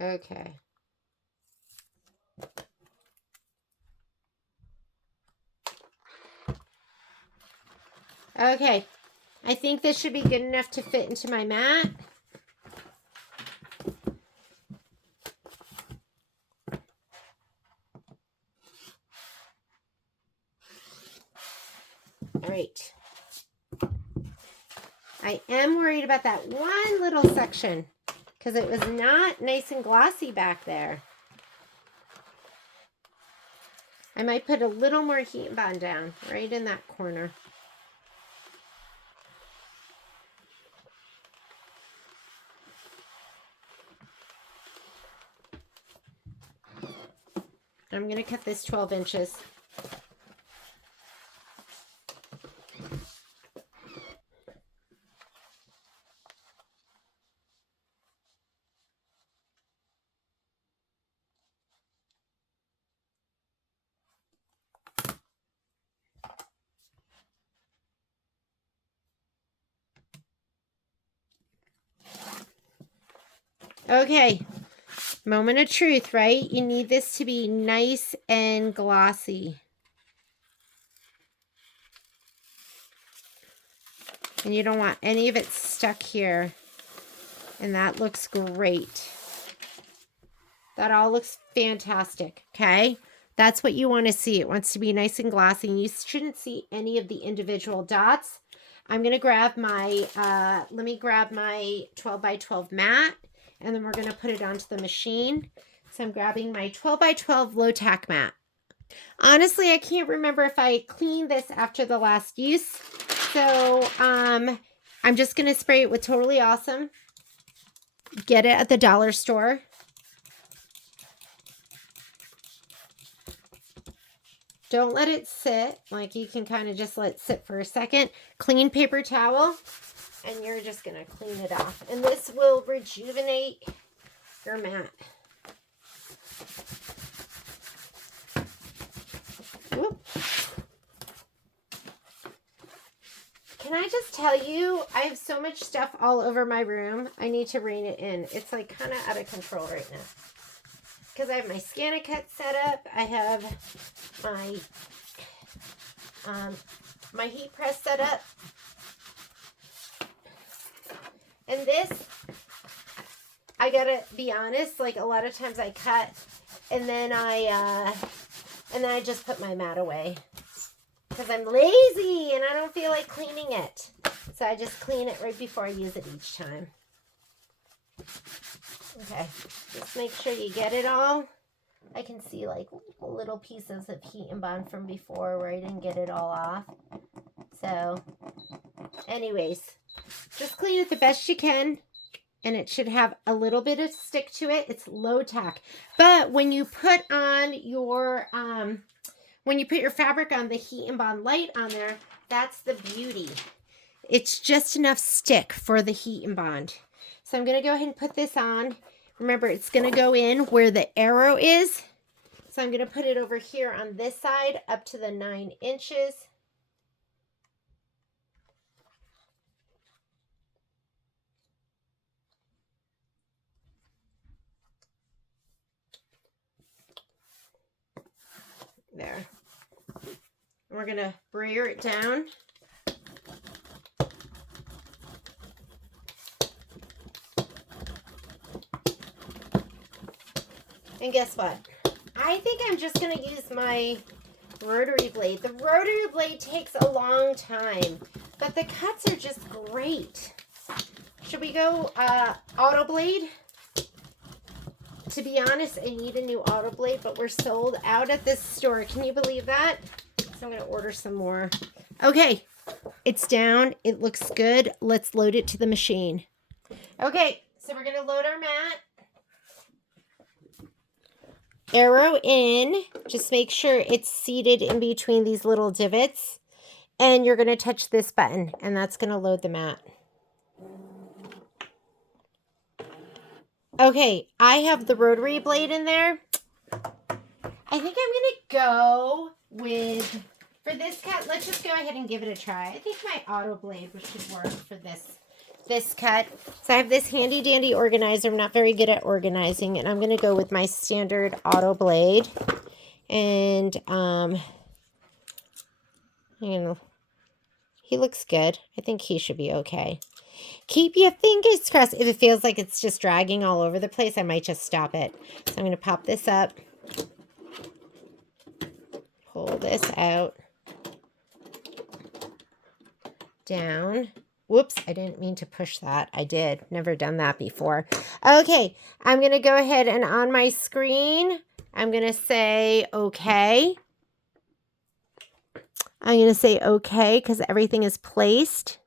Okay. Okay. I think this should be good enough to fit into my mat. All right. I am worried about that one little section because it was not nice and glossy back there. I might put a little more heat and bond down right in that corner. I'm going to cut this 12 inches. Okay, moment of truth, right? You need this to be nice and glossy. And you don't want any of it stuck here. And that looks great. That all looks fantastic, okay? That's what you want to see. It wants to be nice and glossy. And you shouldn't see any of the individual dots. I'm going to grab my, let me grab my 12 by 12 mat. And then we're going to put it onto the machine. So I'm grabbing my 12 by 12 low tack mat. Honestly, I can't remember if I cleaned this after the last use. So I'm just going to spray it with Totally Awesome. Get it at the dollar store. Don't let it sit. Like, you can kind of just let it sit for a second. Clean paper towel. And you're just going to clean it off. And this will rejuvenate your mat. Whoop. Can I just tell you, I have so much stuff all over my room. I need to rein it in. It's like kind of out of control right now. Because I have my ScanNCut set up. I have my my heat press set up. And this, I gotta be honest, like a lot of times I cut and then I just put my mat away. Because I'm lazy and I don't feel like cleaning it. So I just clean it right before I use it each time. Okay, just make sure you get it all. I can see like little pieces of heat and bond from before where I didn't get it all off. So anyways, just clean it the best you can. And it should have a little bit of stick to it. It's low tack. But when you put on your fabric on the heat and bond light on there, that's the beauty. It's just enough stick for the heat and bond. So I'm going to go ahead and put this on. Remember, it's going to go in where the arrow is. So I'm going to put it over here on this side up to the 9 inches. There. We're going to brayer it down. And guess what? I think I'm just going to use my rotary blade. The rotary blade takes a long time, but the cuts are just great. Should we go auto blade? To be honest, I need a new auto blade, but we're sold out at this store. Can you believe that? So I'm going to order some more. Okay, it's down. It looks good. Let's load it to the machine. Okay, so we're going to load our mat. Arrow in. Just make sure it's seated in between these little divots. And you're going to touch this button, and that's going to load the mat. Okay, I have the rotary blade in there. I think I'm going to go with, for this cut, let's just go ahead and give it a try. I think my auto blade should work for this this cut. So I have this handy dandy organizer. I'm not very good at organizing, and I'm going to go with my standard auto blade. And you know, he looks good. I think he should be okay. Keep your fingers crossed. If it feels like it's just dragging all over the place, I might just stop it. So I'm going to pop this up. Pull this out. Down. Whoops, I didn't mean to push that. I did. Never done that before. Okay, I'm going to go ahead and on my screen, I'm going to say okay. I'm going to say okay because everything is placed.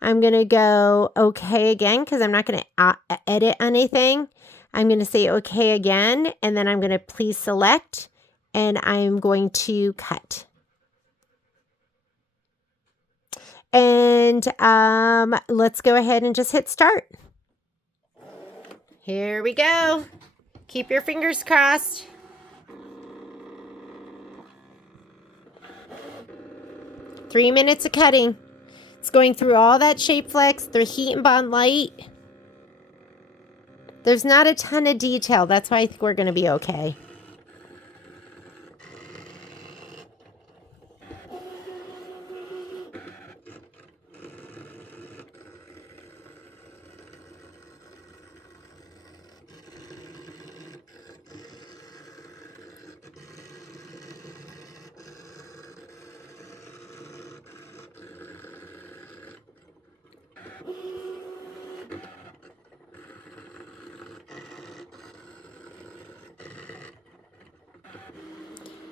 I'm going to go okay again because I'm not going to edit anything. I'm going to say okay again, and then I'm going to please select, and I'm going to cut. And let's go ahead and just hit start. Here we go. Keep your fingers crossed. Three minutes of cutting. It's going through all that shape flex, the heat and bond light. There's not a ton of detail. That's why I think we're going to be okay.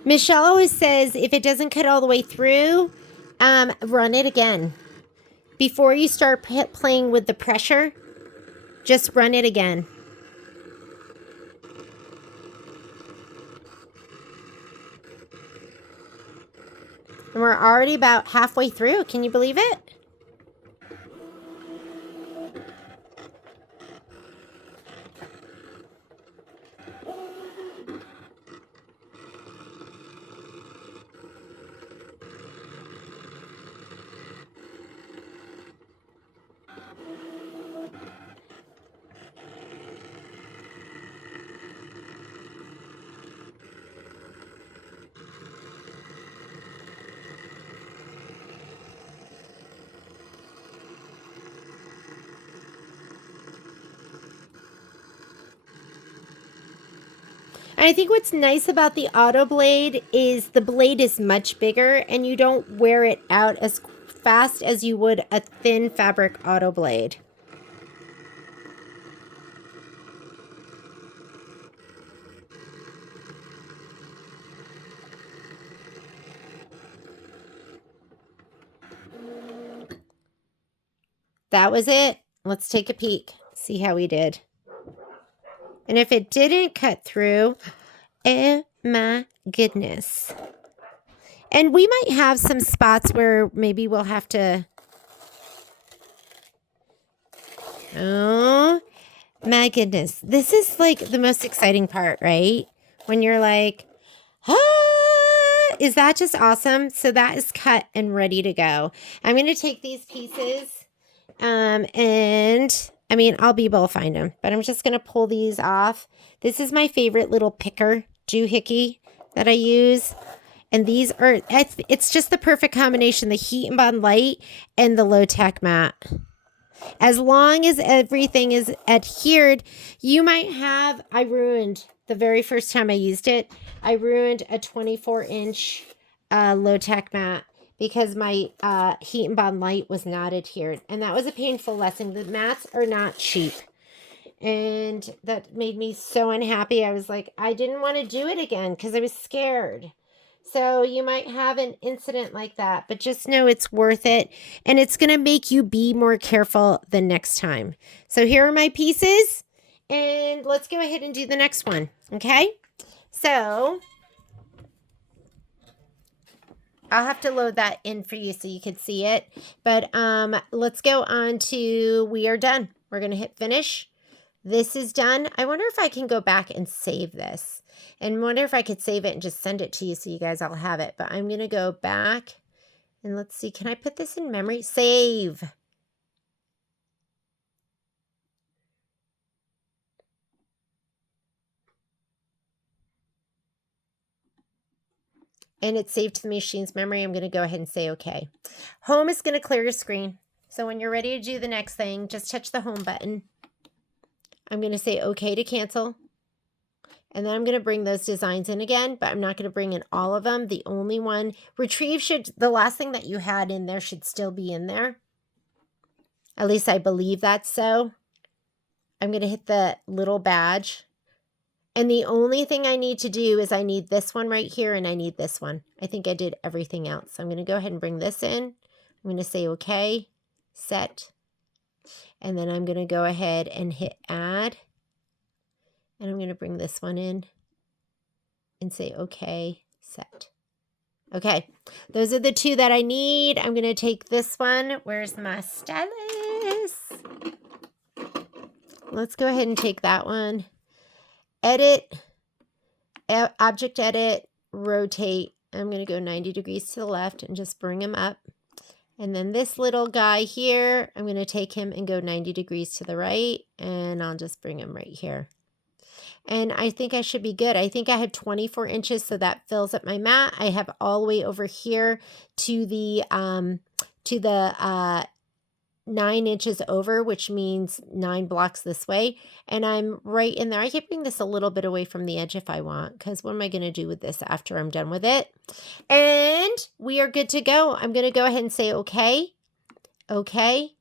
Michelle always says if it doesn't cut all the way through, run it again. Before you start playing with the pressure, just run it again. And we're already about halfway through. Can you believe it? And I think what's nice about the auto blade is the blade is much bigger and you don't wear it out as fast as you would a thin fabric auto blade. That was it. Let's take a peek. See how we did. And if it didn't cut through, oh my goodness. And we might have some spots where maybe we'll have to... Oh my goodness. This is like the most exciting part, right? When you're like, ah, is that just awesome? So that is cut and ready to go. I'm going to take these pieces and... I mean, I'll be able to find them, but I'm just going to pull these off. This is my favorite little picker, doohickey, that I use. And these are, it's just the perfect combination, the heat and bond light and the low tack mat. As long as everything is adhered, you might have, I ruined, the very first time I used it, I ruined a 24-inch low tack mat. Because my heat and bond light was not adhered. And that was a painful lesson. The mats are not cheap. And that made me so unhappy. I was like, I didn't want to do it again because I was scared. So you might have an incident like that. But just know it's worth it. And it's going to make you be more careful the next time. So here are my pieces. And let's go ahead and do the next one. Okay? So... I'll have to load that in for you so you can see it. But let's go on to, we are done. We're going to hit finish. This is done. I wonder if I can go back and save this. And wonder if I could save it and just send it to you so you guys all have it. But I'm going to go back and let's see. Can I put this in memory? Save. and it's saved to the machine's memory. I'm going to go ahead and say okay. Home is going to clear your screen. So when you're ready to do the next thing, just touch the home button. I'm going to say okay to cancel. And then I'm going to bring those designs in again, but I'm not going to bring in all of them. The only one, retrieve should, the last thing that you had in there should still be in there. At least I believe that's so. I'm going to hit the little badge. And the only thing I need to do is I need this one right here and I need this one. I think I did everything else. So I'm going to go ahead and bring this in. I'm going to say okay, set. And then I'm going to go ahead and hit add. And I'm going to bring this one in and say okay, set. Okay, those are the two that I need. I'm going to take this one. Where's my stylus? Let's go ahead and take that one. Edit, object edit, rotate. I'm going to go 90 degrees to the left and just bring him up. And then this little guy here, I'm going to take him and go 90 degrees to the right, and I'll just bring him right here. And I think I should be good. I think I had 24 inches, so that fills up my mat. I have all the way over here to the 9 inches over, which means 9 blocks this way. And I'm right in there. I can bring this a little bit away from the edge if I want, because what am I going to do with this after I'm done with it? And we are good to go. I'm going to go ahead and say okay. Okay.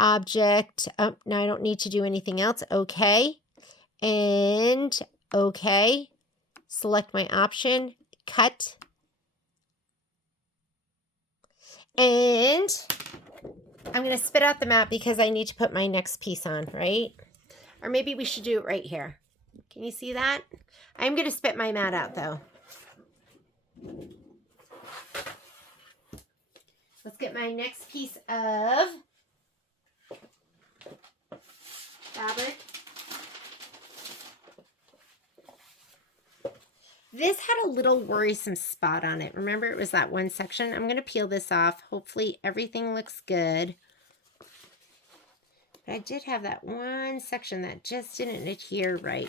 Object. Oh, now I don't need to do anything else. Okay. And okay. Select my option. Cut. And I'm going to spit out the mat because I need to put my next piece on, right? Or maybe we should do it right here. Can you see that? I'm going to spit my mat out though. Let's get my next piece of fabric. This had a little worrisome spot on it. Remember, it was that one section. I'm going to peel this off. Hopefully everything looks good. But I did have that one section that just didn't adhere right.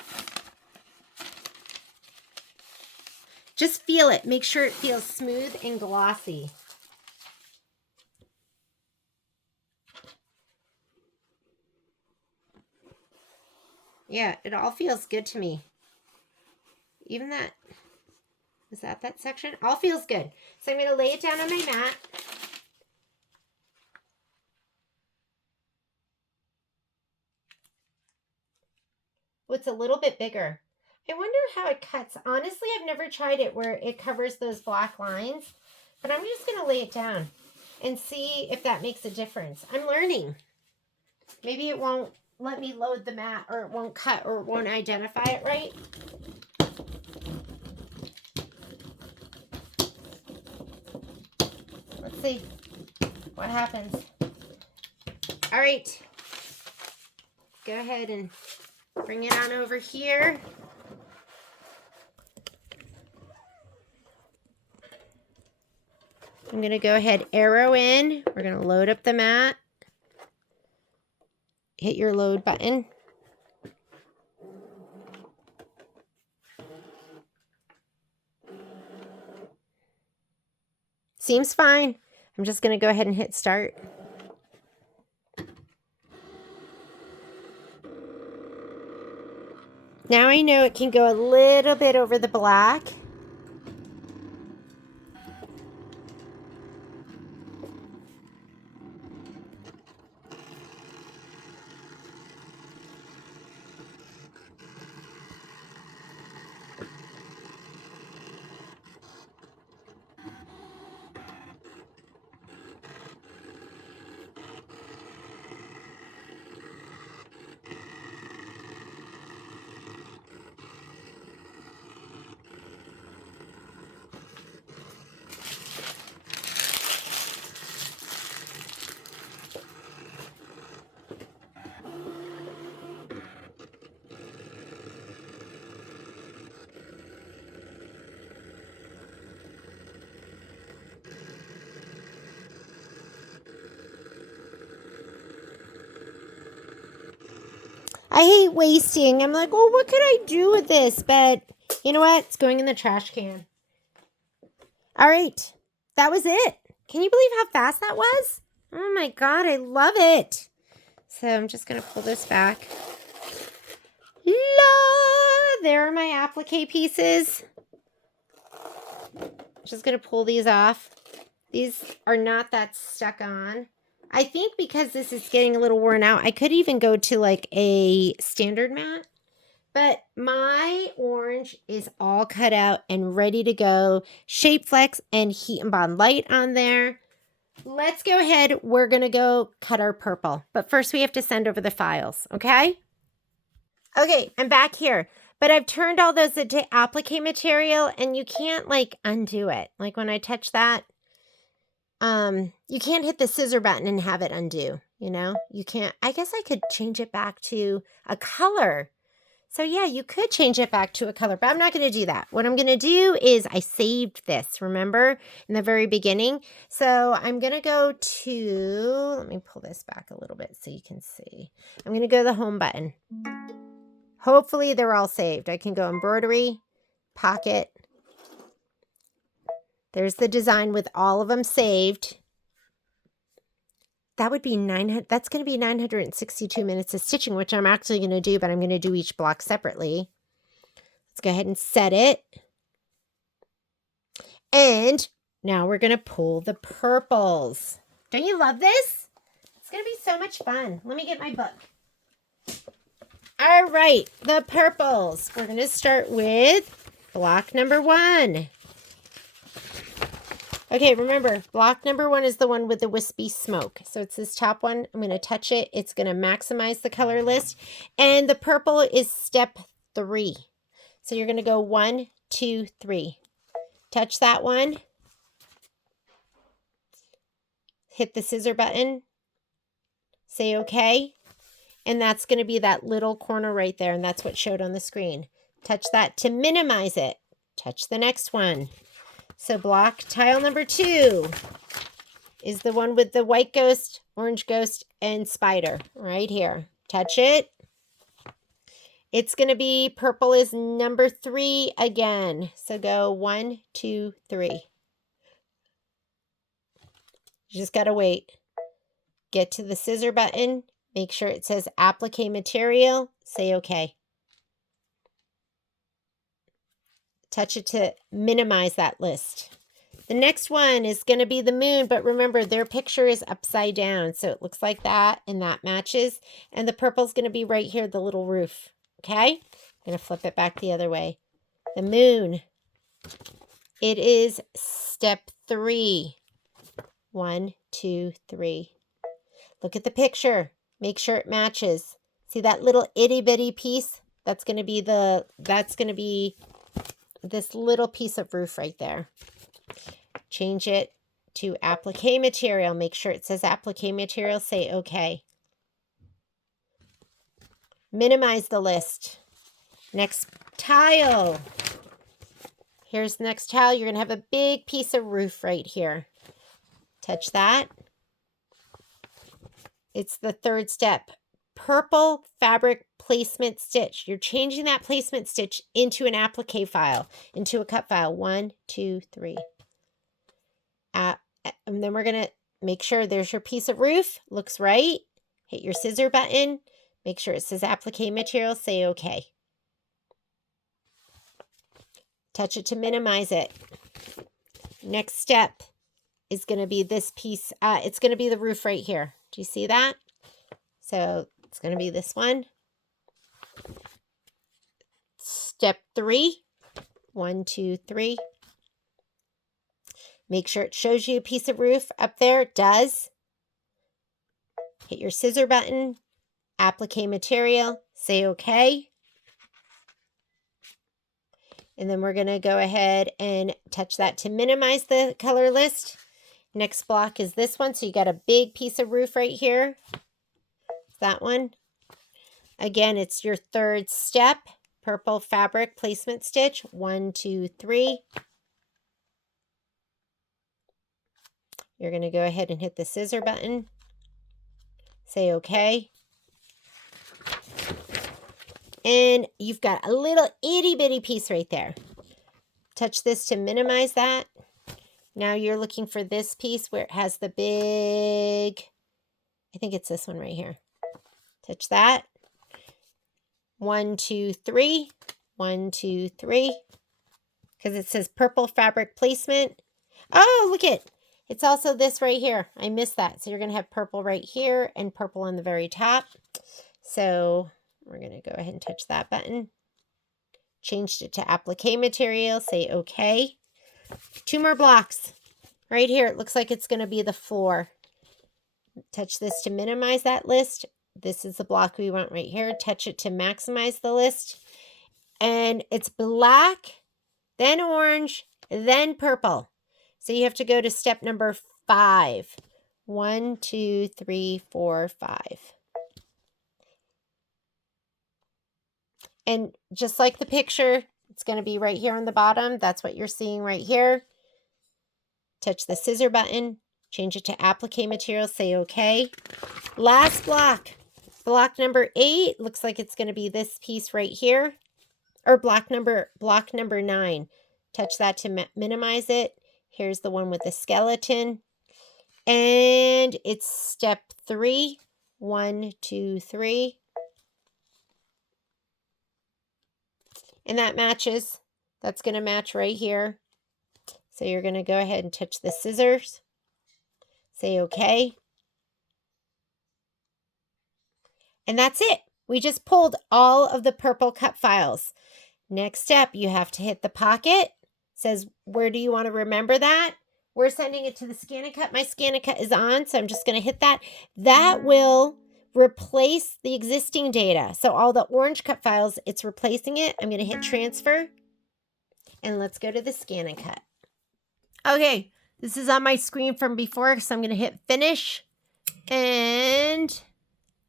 Just feel it. Make sure it feels smooth and glossy. Yeah, it all feels good to me. Even that, is that section? All feels good. So I'm going to lay it down on my mat. Oh, it's a little bit bigger. I wonder how it cuts. Honestly, I've never tried it where it covers those black lines, but I'm just going to lay it down and see if that makes a difference. I'm learning. Maybe it won't let me load the mat, or it won't cut, or it won't identify it right. Let's see what happens. All right. Go ahead and bring it on over here. I'm going to go ahead, arrow in. We're going to load up the mat. Hit your load button. Seems fine. I'm just going to go ahead and hit start. Now I know it can go a little bit over the black. I hate wasting. I'm like, well, what could I do with this? But you know what? It's going in the trash can. All right, that was it. Can you believe how fast that was? Oh my God, I love it. So I'm just going to pull this back. There are my applique pieces. Just going to pull these off. These are not that stuck on. I think because this is getting a little worn out, I could even go to like a standard mat. But my orange is all cut out and ready to go. Shape Flex and Heat and Bond Lite on there. Let's go ahead. We're going to go cut our purple. But first we have to send over the files, okay? Okay, I'm back here. But I've turned all those into applique material and you can't like undo it. Like when I touch that, you can't hit the scissor button and have it undo, you know? You can't. I guess I could change it back to a color. So yeah, you could change it back to a color, but I'm not going to do that. What I'm going to do is I saved this, remember, in the very beginning. So I'm going to go to, let me pull this back a little bit so you can see. I'm going to go to the home button. Hopefully they're all saved. I can go embroidery, pocket. There's the design with all of them saved. That would be 900. That's going to be 962 minutes of stitching, which I'm actually going to do, but I'm going to do each block separately. Let's go ahead and set it. And now we're going to pull the purples. Don't you love this? It's going to be so much fun. Let me get my book. All right, the purples. We're going to start with block number 1. Okay, remember, block number 1 is the one with the wispy smoke. So it's this top one. I'm going to touch it. It's going to maximize the color list. And the purple is step 3. So you're going to go 1, 2, 3. Touch that one. Hit the scissor button. Say okay. And that's going to be that little corner right there. And that's what showed on the screen. Touch that to minimize it. Touch the next one. So block tile number 2 is the one with the white ghost, orange ghost, and spider right here. Touch it. It's going to be purple is number 3 again. So go 1, 2, 3. You just got to wait. Get to the scissor button. Make sure it says applique material. Say okay. Touch it to minimize that list. The next one is going to be the moon, but remember their picture is upside down. So it looks like that and that matches. And the purple is going to be right here, the little roof. Okay? I'm going to flip it back the other way. The moon. It is step 3. 1, 2, 3. Look at the picture. Make sure it matches. See that little itty bitty piece? That's going to be this little piece of roof right there. Change it to applique material. Make sure it says applique material. Say okay. Minimize the list. Next tile. Here's the next tile. You're going to have a big piece of roof right here. Touch that. It's the 3rd step. Purple fabric placement stitch. You're changing that placement stitch into an applique file, into a cut file. 1, 2, 3. And then we're going to make sure there's your piece of roof. Looks right. Hit your scissor button. Make sure it says applique material. Say okay. Touch it to minimize it. Next step is going to be this piece. It's going to be the roof right here. Do you see that? So it's going to be this one. Step 3. 1, 2, 3. Make sure it shows you a piece of roof up there. It does. Hit your scissor button. Applique material. Say okay. And then we're going to go ahead and touch that to minimize the color list. Next block is this one. So you got a big piece of roof right here. That one. Again, it's your 3rd step. Purple fabric placement stitch. 1, 2, 3. You're going to go ahead and hit the scissor button. Say okay. And you've got a little itty bitty piece right there. Touch this to minimize that. Now you're looking for this piece where it has the big, I think it's this one right here. Touch that. 1, 2, 3. 1, 2, 3. Because it says purple fabric placement. Oh, look it. It's also this right here. I missed that. So you're going to have purple right here and purple on the very top. So we're going to go ahead and touch that button. Changed it to applique material. Say okay. 2 more blocks. Right here, it looks like it's going to be the floor. Touch this to minimize that list. This is the block we want right here. Touch it to maximize the list. And it's black, then orange, then purple. So you have to go to step number 5. 1, 2, 3, 4, 5. And just like the picture, it's going to be right here on the bottom. That's what you're seeing right here. Touch the scissor button. Change it to applique material. Say okay. Last block. Block number 8. Looks like it's going to be this piece right here. Or block number 9. Touch that to minimize it. Here's the one with the skeleton. And it's step 3. 1, 2, 3. And that matches. That's going to match right here. So you're going to go ahead and touch the scissors. Say okay. And that's it. We just pulled all of the purple cut files. Next step, you have to hit the pocket. It says, where do you want to remember that? We're sending it to the Scan and Cut. My Scan and Cut is on, so I'm just going to hit that. That will replace the existing data. So all the orange cut files, it's replacing it. I'm going to hit transfer. And let's go to the Scan and Cut. Okay, this is on my screen from before, so I'm going to hit finish. And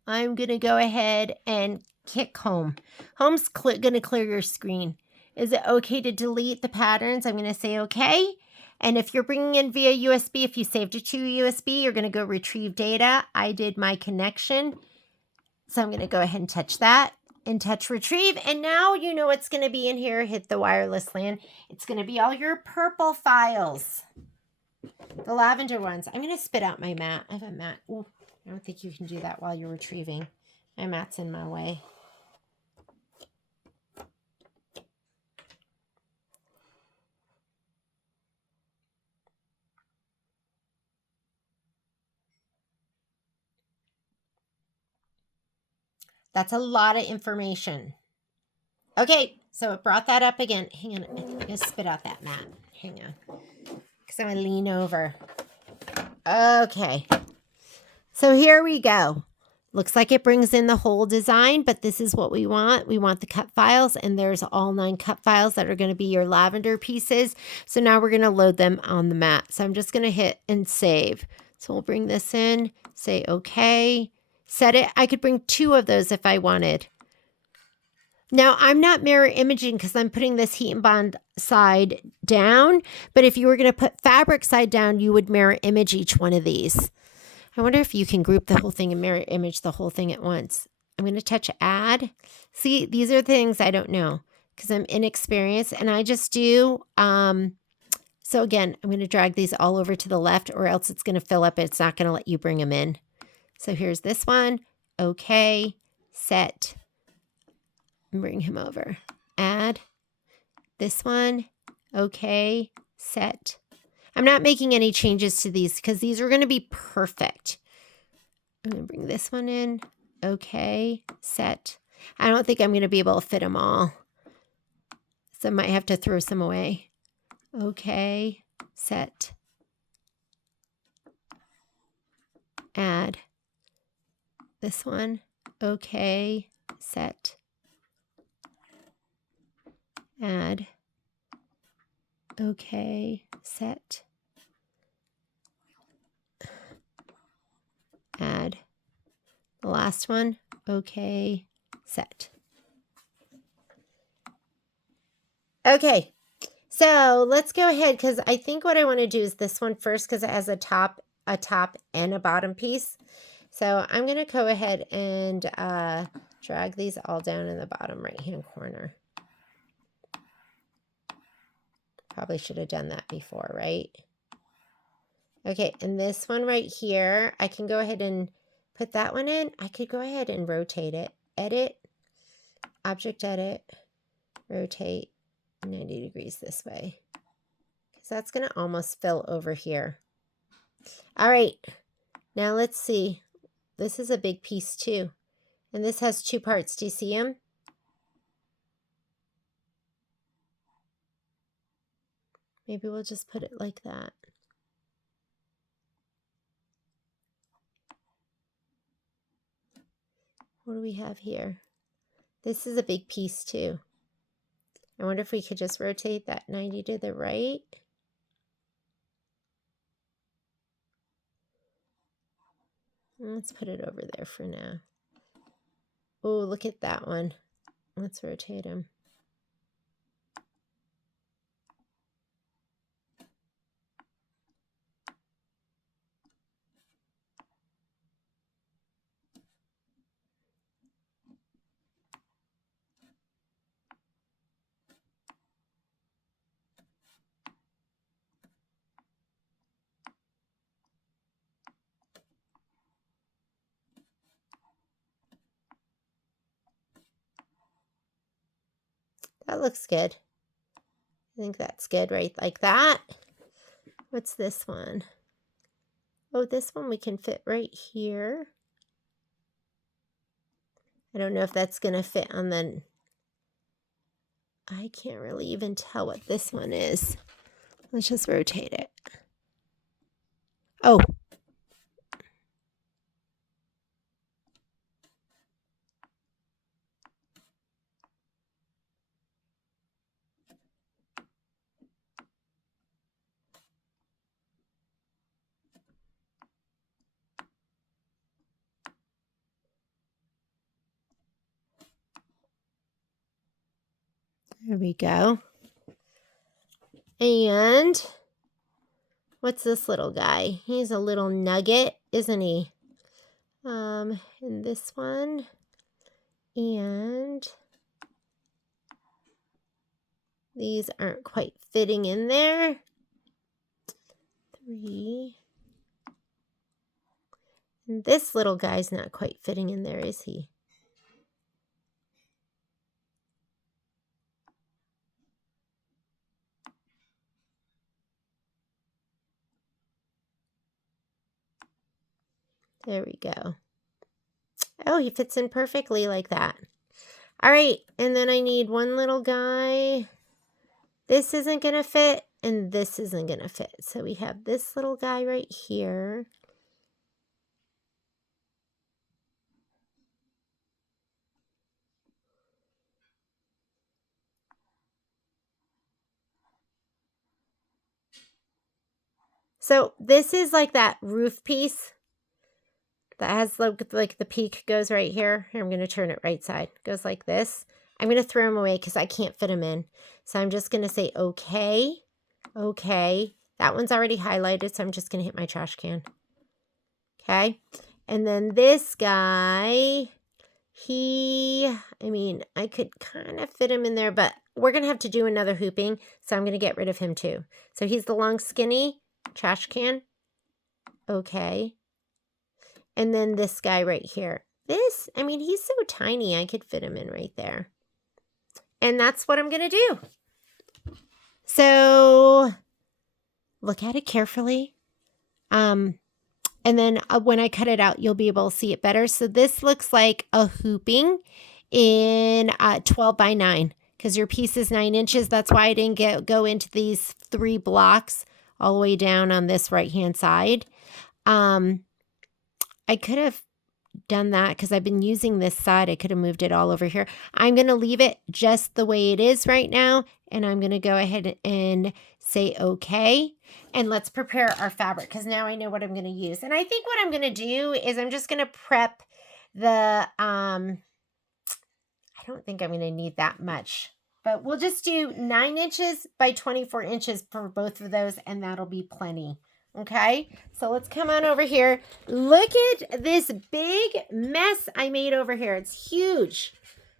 I'm going to go ahead and kick home. Home's going to clear your screen. Is it okay to delete the patterns? I'm going to say okay. And if you're bringing in via USB, if you saved it to USB, you're going to go retrieve data. I did my connection. So I'm going to go ahead and touch that and touch retrieve. And now you know what's going to be in here. Hit the wireless LAN. It's going to be all your purple files. The lavender ones. I'm going to spit out my mat. I have a mat. Ooh, I don't think you can do that while you're retrieving. My mat's in my way. That's a lot of information. Okay, so it brought that up again. Hang on, I think I'm going to spit out that mat. Hang on. Because I'm going to lean over. Okay. So here we go. Looks like it brings in the whole design, but this is what we want. We want the cut files, and there's all 9 cut files that are going to be your lavender pieces. So now we're going to load them on the mat. So I'm just going to hit and save. So we'll bring this in, say okay, set it. I could bring 2 of those if I wanted. Now, I'm not mirror imaging because I'm putting this heat and bond side down, but if you were going to put fabric side down, you would mirror image each one of these. I wonder if you can group the whole thing and mirror image the whole thing at once. I'm going to touch add. See, these are things I don't know because I'm inexperienced and I just do. So again, I'm going to drag these all over to the left or else it's going to fill up. It's not going to let you bring them in. So here's this one. Okay, set. Bring him over. Add. This one. Okay, set. I'm not making any changes to these because these are going to be perfect. I'm going to bring this one in. Okay, set. I don't think I'm going to be able to fit them all. So I might have to throw some away. Okay, set. Add. This one. Okay, set. Add. Okay, set. Add. The last one. Okay, set. Okay, so let's go ahead because I think what I want to do is this one first because it has a top and a bottom piece. So I'm going to go ahead and drag these all down in the bottom right-hand corner. Probably should have done that before, right? Okay, and this one right here, I can go ahead and put that one in. I could go ahead and rotate it. Edit, object edit, rotate 90 degrees this way. Because that's going to almost fill over here. All right, now let's see. This is a big piece too. And this has two parts. Do you see them? Maybe we'll just put it like that. What do we have here? This is a big piece too. I wonder if we could just rotate that 90 to the right. Let's put it over there for now. Oh, look at that one. Let's rotate him. That looks good. I think that's good right like that. What's this one? Oh, this one we can fit right here. I don't know if that's going to fit on the... I can't really even tell what this one is. Let's just rotate it. Oh. There we go. And what's this little guy? He's a little nugget, isn't he? And this one. And these aren't quite fitting in there. 3. And this little guy's not quite fitting in there, is he? There we go. Oh, he fits in perfectly like that. All right, and then I need one little guy. This isn't going to fit, and this isn't going to fit. So we have this little guy right here. So this is like that roof piece that has like the peak goes right here. Here, I'm going to turn it right side. It goes like this. I'm going to throw them away because I can't fit them in. So I'm just going to say, okay, okay. That one's already highlighted, so I'm just going to hit my trash can. Okay. And then this guy, I could kind of fit him in there, but we're going to have to do another hooping. So I'm going to get rid of him too. So he's the long skinny trash can. Okay. And then this guy right here. He's so tiny. I could fit him in right there. And that's what I'm going to do. So look at it carefully. And then when I cut it out, you'll be able to see it better. So this looks like a hooping in 12 by 9 because your piece is 9 inches. That's why I didn't go into these 3 blocks all the way down on this right-hand side. I could have done that because I've been using this side. I could have moved it all over here. I'm going to leave it just the way it is right now. And I'm going to go ahead and say okay. And let's prepare our fabric because now I know what I'm going to use. And I think what I'm going to do is I'm just going to prep the, I don't think I'm going to need that much. But we'll just do 9 inches by 24 inches for both of those. And that'll be plenty. Okay, so let's come on over here. Look at this big mess I made over here. It's huge.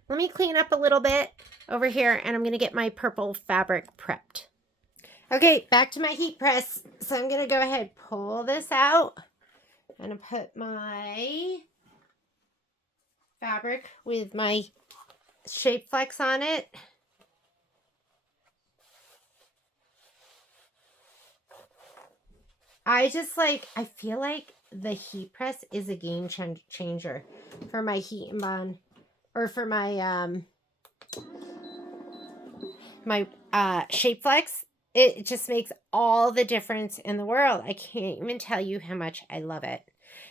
Let me clean up a little bit over here, and I'm going to get my purple fabric prepped. Okay, back to my heat press. So I'm going to go ahead, pull this out. I'm going to put my fabric with my shape flex on it. I feel like the heat press is a game changer for my heat and bond, or for my shape flex. It just makes all the difference in the world. I can't even tell you how much I love it.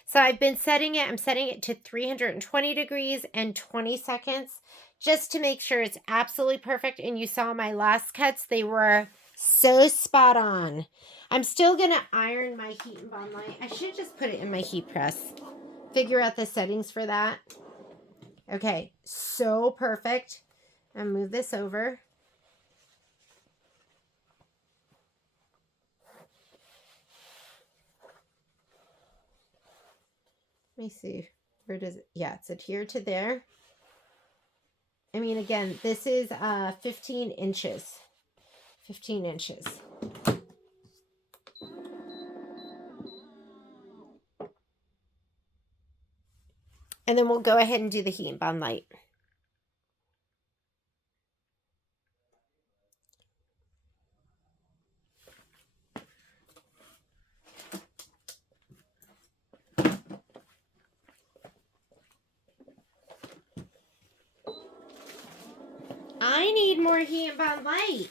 So I've been setting it. I'm setting it to 320 degrees and 20 seconds just to make sure it's absolutely perfect. And you saw my last cuts. They were so spot on. I'm still going to iron my heat and bond light. I should just put it in my heat press. Figure out the settings for that. Okay, so perfect. I'll move this over. Let me see. Where does it? Yeah, it's adhered to there. I mean, again, this is 15 inches. 15 inches. And then we'll go ahead and do the heat and bond light. I need more heat and bond light.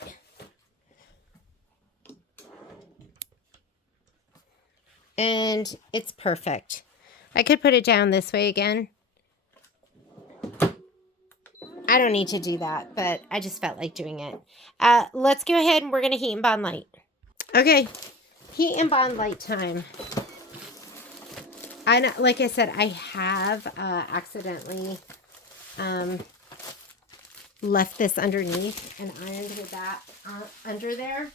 And it's perfect. I could put it down this way again. I don't need to do that, but I just felt like doing it. Let's go ahead and we're going to heat and bond light. Okay, heat and bond light time. And like I said, I have accidentally left this underneath and ironed with that under there.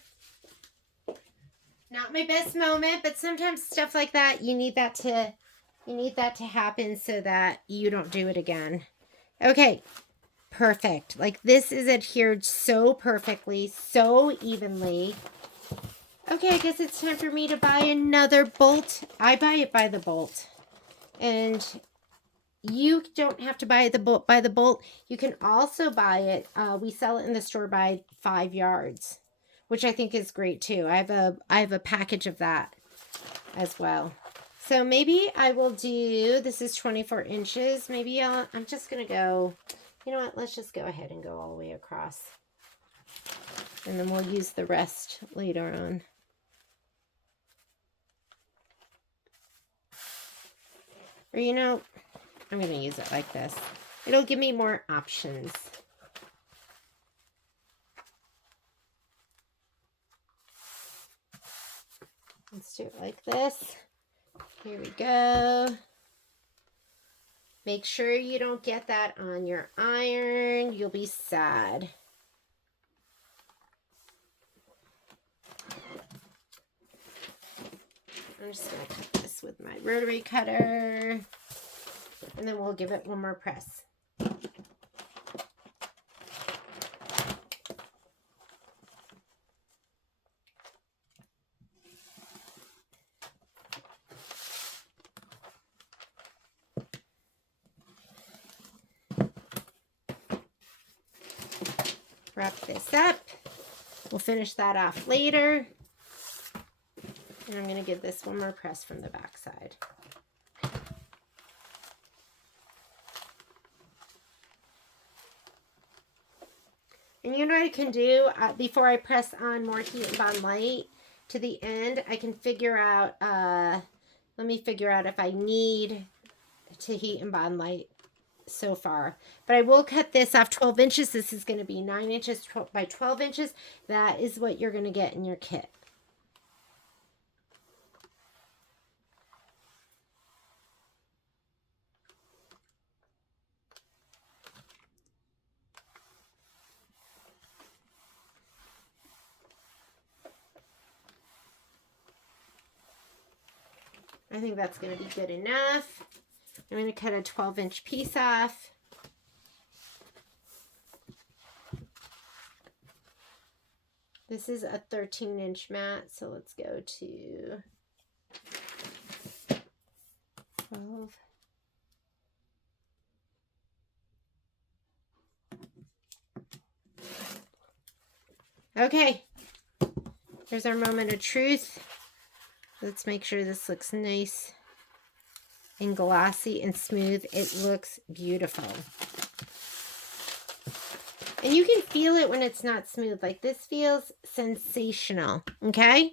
Not my best moment, but sometimes stuff like that, you need that to happen so that you don't do it again. Okay, perfect. Like this is adhered so perfectly, so evenly. Okay, I guess it's time for me to buy another bolt. I buy it by the bolt. And you don't have to buy the bolt by the bolt. You can also buy it. We sell it in the store by 5 yards, which I think is great too. I have a package of that as well. So maybe I will do, this is 24 inches. Maybe I'm just going to go, you know what? Let's just go ahead and go all the way across. And then we'll use the rest later on. Or, you know, I'm going to use it like this. It'll give me more options. Let's do it like this. Here we go. Make sure you don't get that on your iron. You'll be sad. I'm just going to cut this with my rotary cutter. And then we'll give it one more press. Wrap this up. We'll finish that off later. And I'm going to give this one more press from the back side. And you know what I can do before I press on more heat and bond light to the end? I can figure out, let me figure out if I need to heat and bond light so far. But I will cut this off 12 inches. This is going to be 9 inches by 12 inches. That is what you're going to get in your kit. I think that's going to be good enough. I'm going to cut a 12-inch piece off. This is a 13-inch mat, so let's go to 12. Okay, there's our moment of truth. Let's make sure this looks nice and glossy and smooth. It looks beautiful. And you can feel it when it's not smooth. Like this feels sensational. Okay,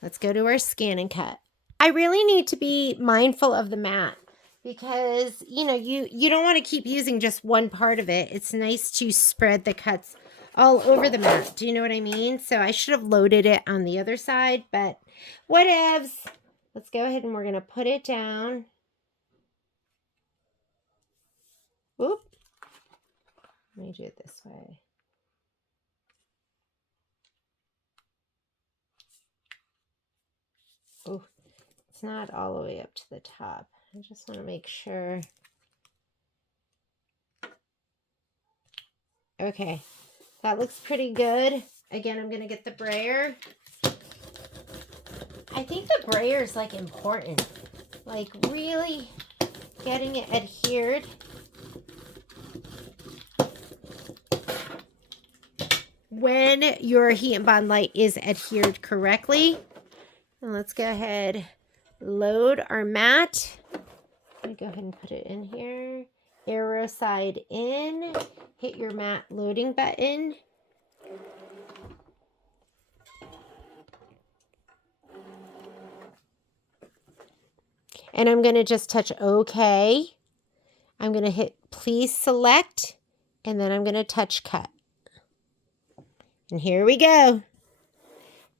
let's go to our scan and cut. I really need to be mindful of the mat because, you know, you don't want to keep using just one part of it. It's nice to spread the cuts all over the mat. Do you know what I mean? So I should have loaded it on the other side, but whatevs. Let's go ahead and we're going to put it down. Oop. Let me do it this way. Oh, it's not all the way up to the top. I just want to make sure. Okay, that looks pretty good. Again, I'm going to get the brayer. I think the brayer is like important. Like really getting it adhered. When your heat and bond light is adhered correctly. And let's go ahead, load our mat. Let me go ahead and put it in here. Arrow side in. Hit your mat loading button. And I'm going to just touch OK. I'm going to hit please select. And then I'm going to touch cut. And here we go.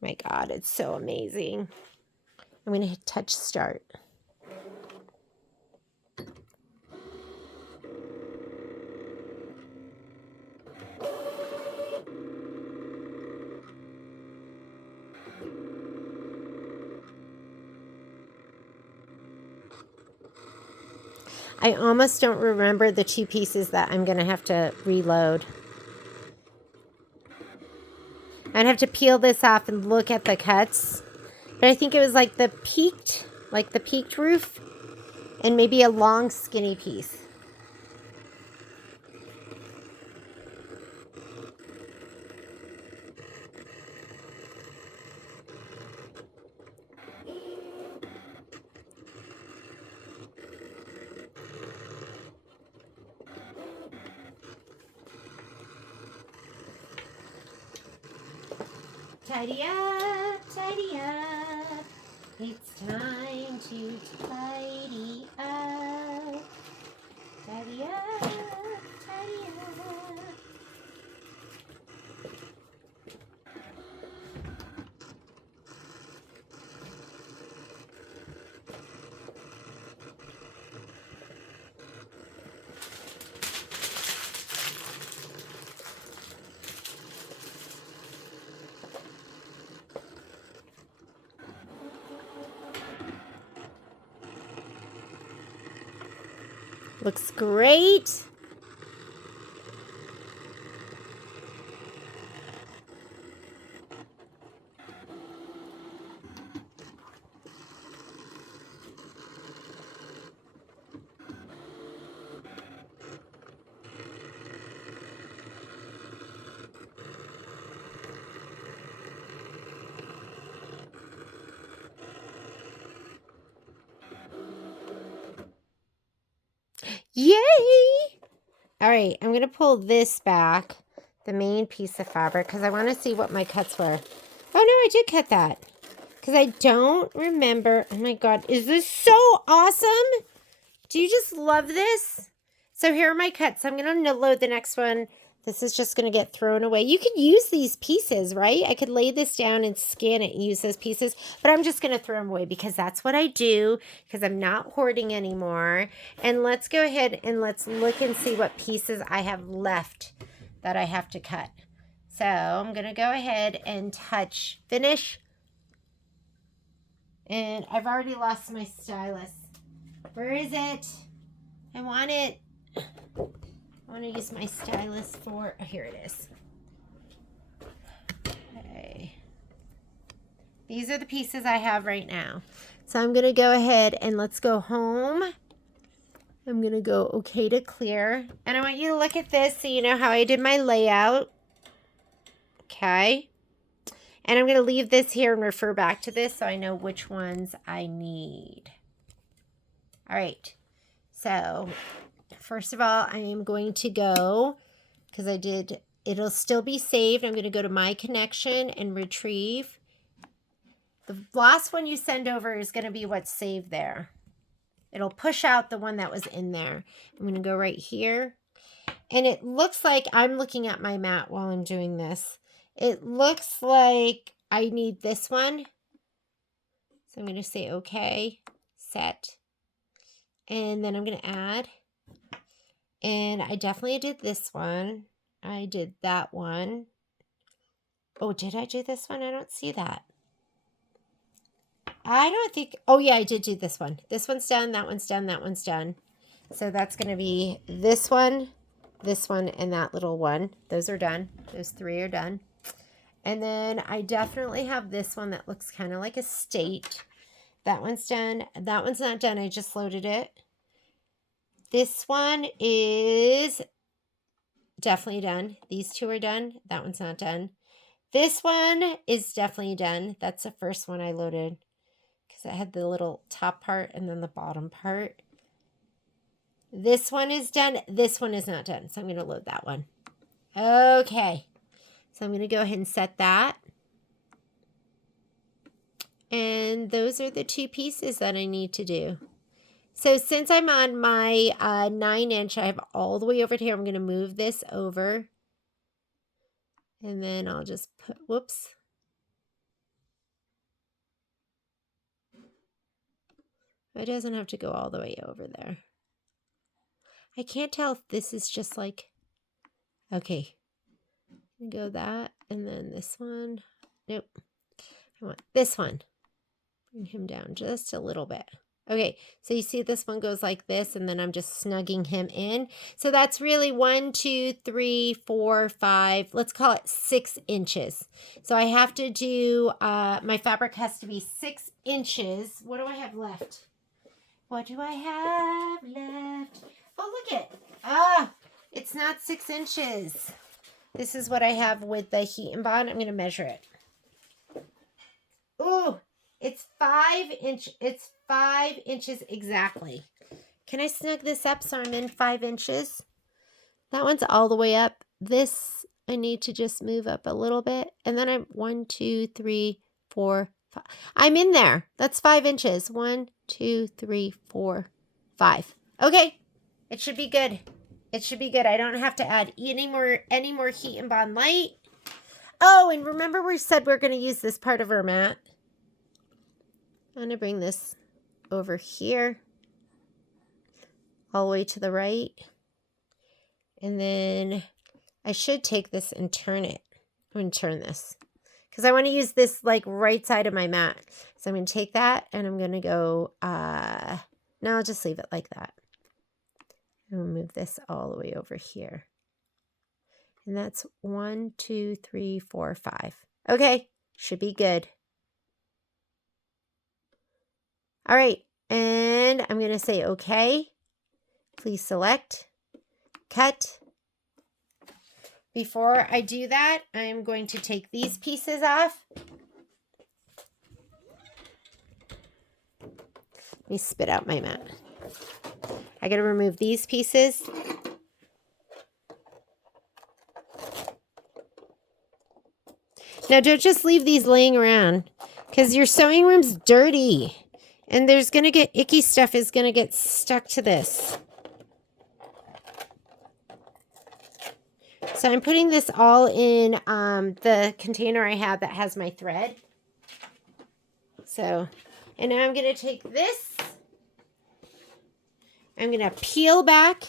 My God, it's so amazing. I'm going to hit touch start. I almost don't remember the two pieces that I'm going to have to reload. I'd have to peel this off and look at the cuts. But I think it was like the peaked roof and maybe a long skinny piece. Tidy up, tidy up. It's time to tidy up. Tidy up, tidy up. Looks great. Yay! All right, I'm going to pull this back, the main piece of fabric, because I want to see what my cuts were. Oh, no, I did cut that because I don't remember. Oh, my God. Is this so awesome? Do you just love this? So here are my cuts. I'm going to load the next one. This is just going to get thrown away. You could use these pieces, right? I could lay this down and scan it and use those pieces, but I'm just going to throw them away because that's what I do because I'm not hoarding anymore. And let's go ahead and let's look and see what pieces I have left that I have to cut. So I'm going to go ahead and touch finish. And I've already lost my stylus. Where is it? I want it. I want to use my stylus for, oh, here it is. Okay. These are the pieces I have right now. So I'm going to go ahead and let's go home. I'm going to go okay to clear. And I want you to look at this so you know how I did my layout. Okay. And I'm going to leave this here and refer back to this so I know which ones I need. All right. So first of all, I am going to go, because it'll still be saved. I'm going to go to my connection and retrieve. The last one you send over is going to be what's saved there. It'll push out the one that was in there. I'm going to go right here. And it looks like I'm looking at my mat while I'm doing this. It looks like I need this one. So I'm going to say okay, set. And then I'm going to add. And I definitely did this one. I did that one. Oh, did I do this one? I don't see that. I don't think, oh yeah, I did do this one. This one's done, that one's done, that one's done. So that's going to be this one, and that little one. Those are done. Those 3 are done. And then I definitely have this one that looks kind of like a state. That one's done. That one's not done. I just loaded it. This one is definitely done. These 2 are done. That one's not done. This one is definitely done. That's the first one I loaded, because I had the little top part and then the bottom part. This one is done. This one is not done. So I'm going to load that one. Okay. So I'm going to go ahead and set that. And those are the 2 pieces that I need to do. So since I'm on my 9-inch, I have all the way over here. I'm going to move this over. And then I'll just put, whoops. It doesn't have to go all the way over there. I can't tell if this is just like, okay. Go that, and then this one. Nope. I want this one. Bring him down just a little bit. Okay, so you see this one goes like this, and then I'm just snugging him in. So that's really 1, 2, 3, 4, 5, let's call it 6 inches. So I have to do, my fabric has to be 6 inches. What do I have left? What do I have left? Oh, look it. It's not 6 inches. This is what I have with the heat and bond. I'm going to measure it. Ooh, it's 5 inch. It's 5 inches exactly. Can I snug this up so I'm in 5 inches? That one's all the way up. This, I need to just move up a little bit. And then I'm 1, 2, 3, 4, 5. I'm in there. That's 5 inches. 1, 2, 3, 4, 5. Okay. It should be good. It should be good. I don't have to add any more heat and bond light. Oh, and remember we said we're going to use this part of our mat. I'm going to bring this over here, all the way to the right. And then I should take this and turn it. I'm going to turn this, because I want to use this like right side of my mat. So I'm going to take that and I'm going to go, no, I'll just leave it like that. And we'll move this all the way over here. And that's 1, 2, 3, 4, 5. Okay, should be good. All right, and I'm going to say okay. Please select, cut. Before I do that, I'm going to take these pieces off. Let me spit out my mat. I got to remove these pieces. Now, don't just leave these laying around, because your sewing room's dirty. And there's going to get icky stuff is going to get stuck to this. So I'm putting this all in the container I have that has my thread. So, and now I'm going to take this. I'm going to peel back.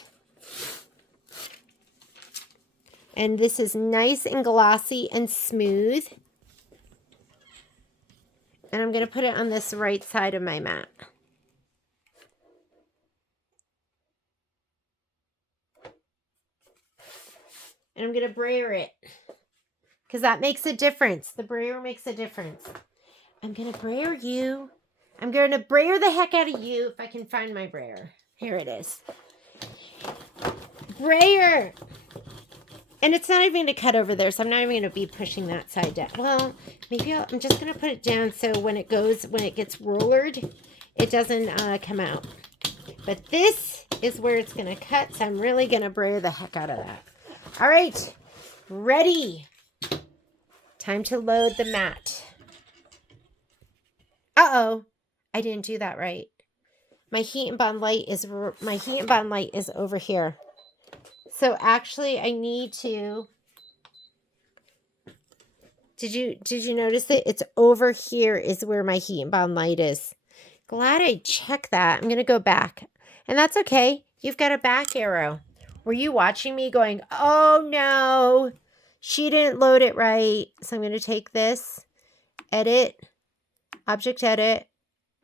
And this is nice and glossy and smooth. And I'm going to put it on this right side of my mat. And I'm going to brayer it, because that makes a difference. The brayer makes a difference. I'm going to brayer you. I'm going to brayer the heck out of you if I can find my brayer. Here it is. Brayer. And it's not even going to cut over there, so I'm not even going to be pushing that side down. Well, maybe I'm just going to put it down so when it gets rollered, it doesn't come out. But this is where it's going to cut, so I'm really going to brayer the heck out of that. All right, ready. Time to load the mat. Uh-oh, I didn't do that right. My heat and bond light is over here. So actually I need to, did you notice it? It's over here is where my heat and bond light is. Glad I checked that. I'm going to go back. And that's okay. You've got a back arrow. Were you watching me going, oh no, she didn't load it right. So I'm going to take this, edit, object edit,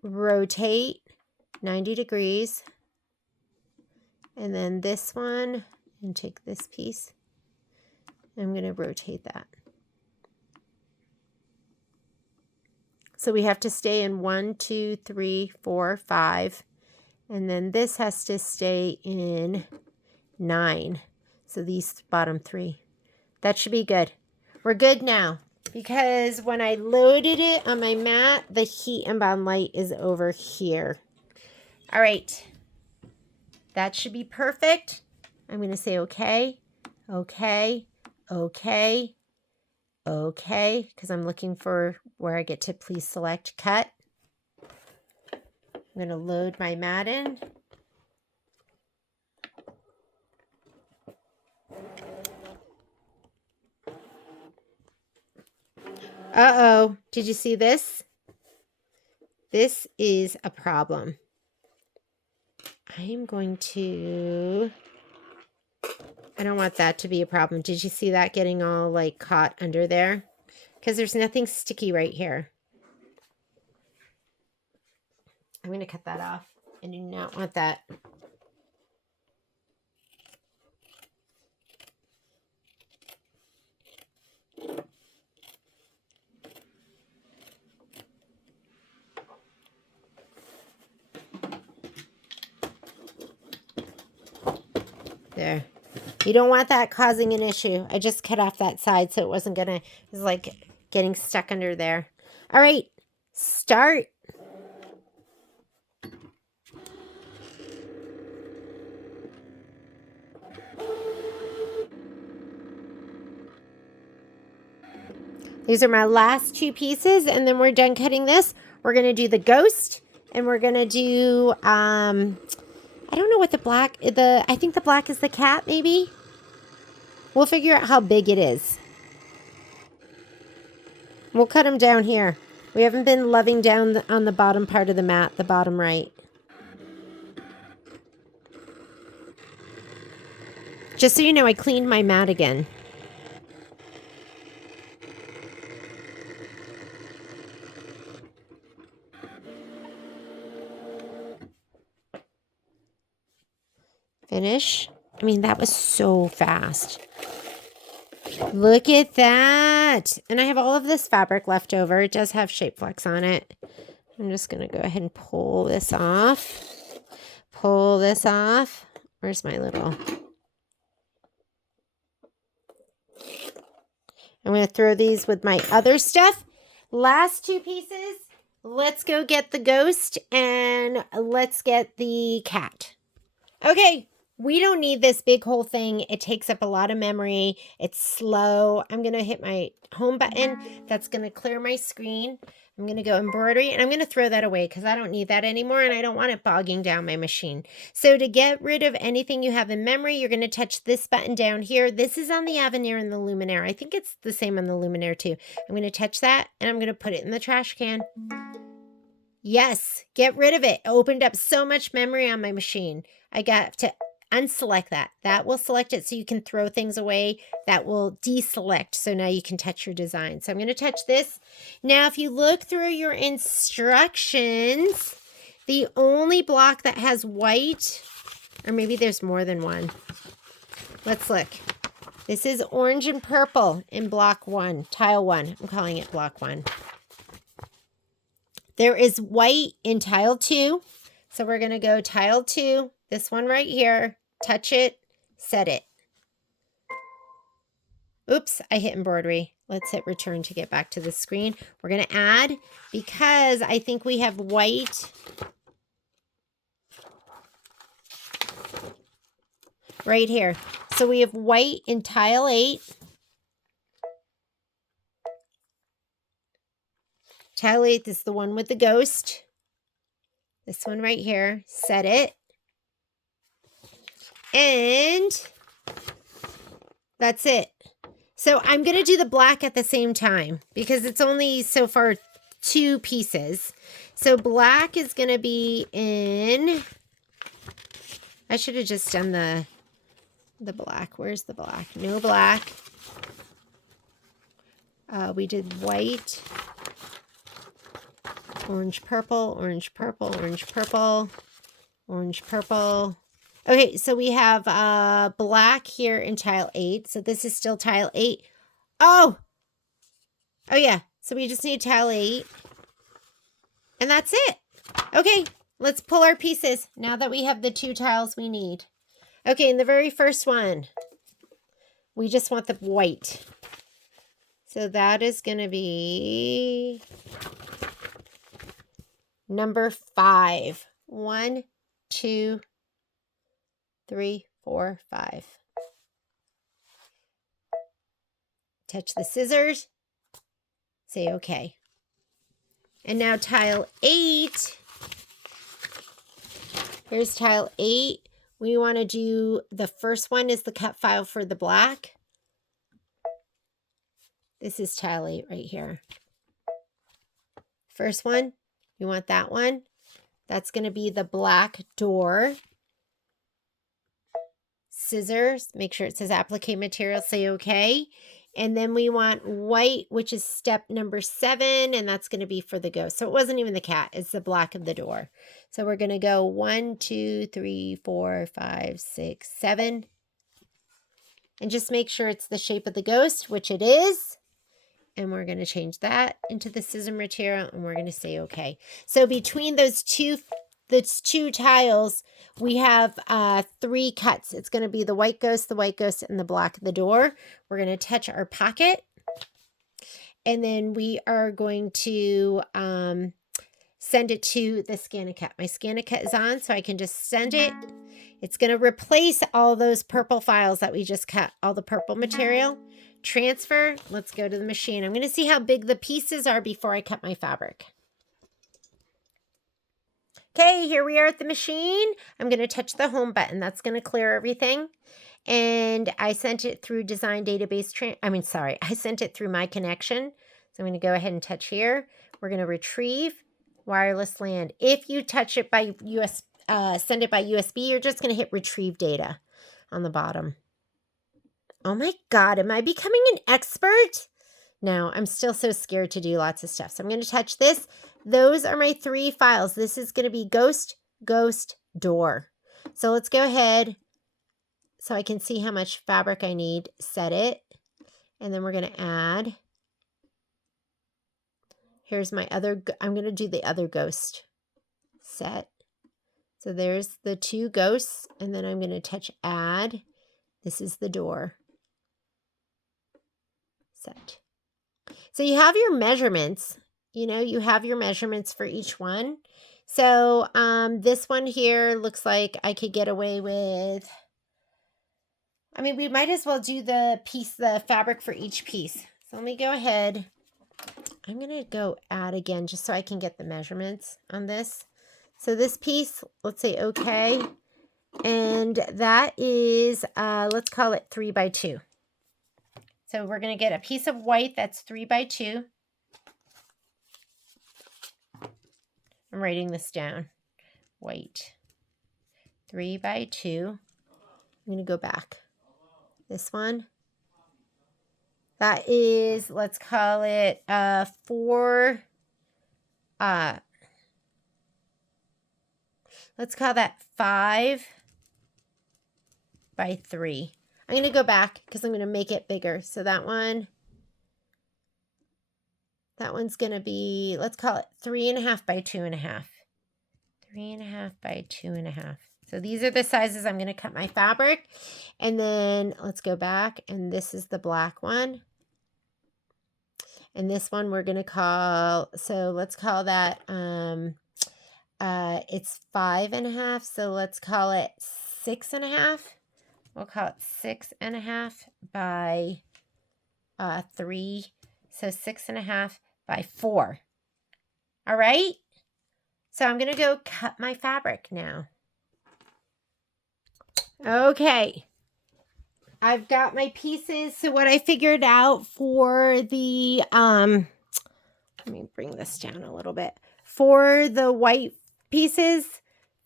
rotate 90 degrees. And then this one, and take this piece. I'm going to rotate that. So we have to stay in 1, 2, 3, 4, 5. And then this has to stay in 9. So these bottom 3. That should be good. We're good now. Because when I loaded it on my mat, the heat and bond light is over here. All right. That should be perfect. I'm going to say okay, okay, okay, okay, because I'm looking for where I get to please select cut. I'm going to load my mat in. Uh-oh, did you see this? This is a problem. I am going to... I don't want that to be a problem. Did you see that getting all like caught under there? Because there's nothing sticky right here. I'm going to cut that off. I do not want that. There. You don't want that causing an issue. I just cut off that side so it wasn't gonna, it was like getting stuck under there. All right, start. These are my last 2 pieces, and then we're done cutting this. We're gonna do the ghost, and we're gonna do, I don't know what the black, I think the black is the cat, maybe? We'll figure out how big it is. We'll cut them down here. We haven't been loving down on the bottom part of the mat, the bottom right. Just so you know, I cleaned my mat again. Finish. I mean, that was so fast. Look at that. And I have all of this fabric left over. It does have Shape Flex on it. I'm just going to go ahead and pull this off. Pull this off. Where's my little... I'm going to throw these with my other stuff. Last 2 pieces. Let's go get the ghost and let's get the cat. Okay. We don't need this big whole thing. It takes up a lot of memory. It's slow. I'm going to hit my home button. That's going to clear my screen. I'm going to go embroidery, and I'm going to throw that away because I don't need that anymore, and I don't want it bogging down my machine. So to get rid of anything you have in memory, you're going to touch this button down here. This is on the Avenir and the Luminaire. I think it's the same on the Luminaire too. I'm going to touch that, and I'm going to put it in the trash can. Yes, get rid of it. It opened up so much memory on my machine. I got to... unselect that. That will select it so you can throw things away. That will deselect. So now you can touch your design. So I'm going to touch this. Now, if you look through your instructions, the only block that has white, or maybe there's more than one. Let's look. This is orange and purple in block 1, tile 1. I'm calling it block 1. There is white in tile 2. So we're going to go tile 2, this one right here, touch it, set it. Oops, I hit embroidery. Let's hit return to get back to the screen. We're going to add, because I think we have white right here. So we have white in tile 8. Tile 8 is the one with the ghost. This one right here. Set it. And that's it. So I'm going to do the black at the same time because it's only so far 2 pieces. So black is going to be in, I should have just done the black. Where's the black? No black. We did white, orange, purple, orange, purple, orange, purple, orange, purple. Okay, so we have black here in tile 8. So this is still tile 8. Oh yeah. So we just need tile 8. And that's it. Okay, let's pull our pieces now that we have the 2 tiles we need. Okay, in the very first one, we just want the white. So that is going to be number 5. 1, 2, 3, 4, 5. Touch the scissors. Say okay. And now tile 8. Here's tile 8. We want to do the first one is the cut file for the black. This is tile 8 right here. First one, you want that one. That's going to be the black door. Scissors, make sure it says applique material, say okay. And then we want white, which is step number 7, and that's going to be for the ghost. So it wasn't even the cat, it's the black of the door. So we're going to go 1, 2, 3, 4, 5, 6, 7. And just make sure it's the shape of the ghost, which it is. And we're going to change that into the scissor material, and we're going to say okay. So between those two tiles, we have 3 cuts. It's going to be the white ghost, and the black of the door. We're going to touch our pocket, and then we are going to send it to the ScanNCut. My ScanNCut is on, so I can just send it. It's going to replace all those purple files that we just cut, all the purple material. Transfer. Let's go to the machine. I'm going to see how big the pieces are before I cut my fabric. Okay, here we are at the machine. I'm going to touch the home button. That's going to clear everything. And I sent it through design database. I sent it through my connection. So I'm going to go ahead and touch here. We're going to retrieve wireless LAN. If you touch it by send it by USB, you're just going to hit retrieve data on the bottom. Oh my God, am I becoming an expert? No, I'm still so scared to do lots of stuff. So I'm going to touch this. Those are my 3 files. This is going to be ghost, ghost, door. So let's go ahead so I can see how much fabric I need. Set it. And then we're going to add. Here's my other, I'm going to do the other ghost. Set. So there's the 2 ghosts. And then I'm going to touch add. This is the door. Set. So you have your measurements, you have your measurements for each one. So this one here looks like I could get away with, we might as well do the fabric for each piece. So let me go ahead. I'm going to go add again just so I can get the measurements on this. So this piece, let's say okay. And that is, let's call it 3 by 2. So we're going to get a piece of white that's 3 by 2. I'm writing this down. White. 3 by 2. I'm going to go back. This one. That is, let's call it 4. Let's call that 5 by 3. I'm going to go back because I'm going to make it bigger. So that one, That one's going to be, let's call it 3.5 by 2.5. 3.5 by 2.5. So these are the sizes I'm going to cut my fabric. And then let's go back. And this is the black one. And this one we're going to call, so let's call that, it's 5.5. So let's call it 6.5. We'll call it 6.5 by 3. So 6.5 by 4. All right. So I'm going to go cut my fabric now. Okay. I've got my pieces. So what I figured out for the, let me bring this down a little bit. For the white pieces,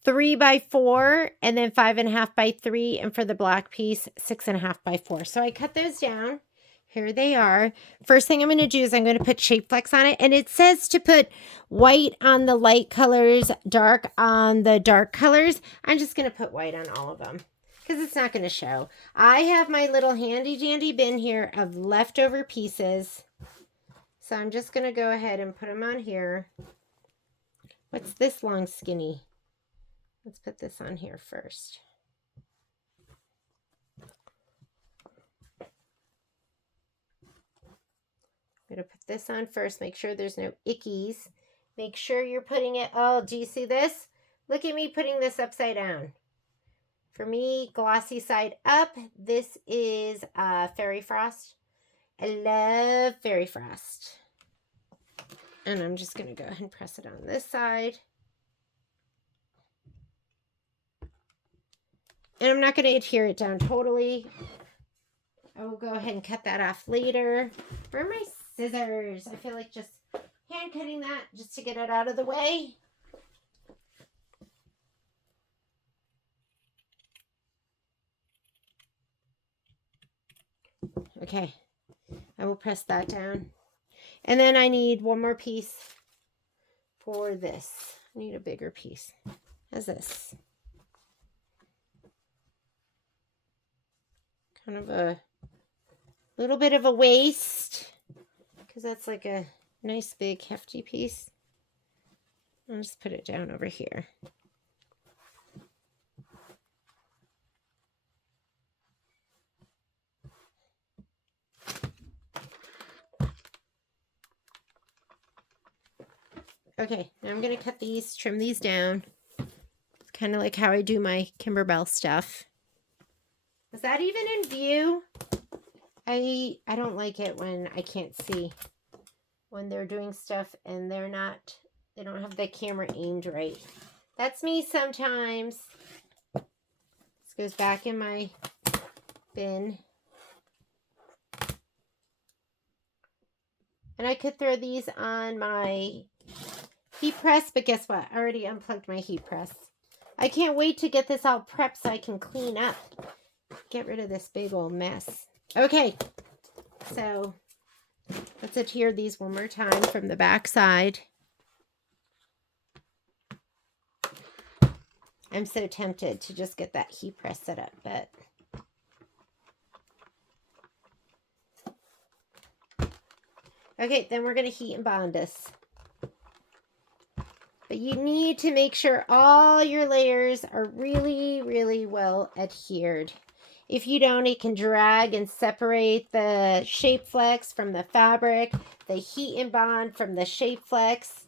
3 by 4, and then 5.5 by 3. And for the black piece, 6.5 by 4. So I cut those down. Here they are. First thing I'm going to do is I'm going to put Shape Flex on it. And it says to put white on the light colors, dark on the dark colors. I'm just going to put white on all of them because it's not going to show. I have my little handy dandy bin here of leftover pieces. So I'm just going to go ahead and put them on here. What's this long skinny? Let's put this on here first. I'm going to put this on first. Make sure there's no ickies. Make sure you're putting it, oh, do you see this? Look at me putting this upside down. For me, glossy side up. This is Fairy Frost. I love Fairy Frost. And I'm just going to go ahead and press it on this side. And I'm not going to adhere it down totally. I will go ahead and cut that off later. Where are my scissors? I feel like just hand cutting that just to get it out of the way. Okay, I will press that down. And then I need one more piece for this. I need a bigger piece. How's this? Kind of a little bit of a waist, because that's like a nice big hefty piece. I'll just put it down over here. Okay, now I'm going to cut these, trim these down. It's kind of like how I do my Kimberbell stuff. Is that even in view? I don't like it when I can't see. When they're doing stuff and they don't have the camera aimed right. That's me sometimes. This goes back in my bin. And I could throw these on my heat press, but guess what? I already unplugged my heat press. I can't wait to get this all prepped so I can clean up. Get rid of this big old mess. Okay, so let's adhere these one more time from the back side. I'm so tempted to just get that heat press set up, but okay, then we're going to heat and bond this. But you need to make sure all your layers are really, really well adhered. If you don't, it can drag and separate the Shape Flex from the fabric, the heat and bond from the Shape Flex.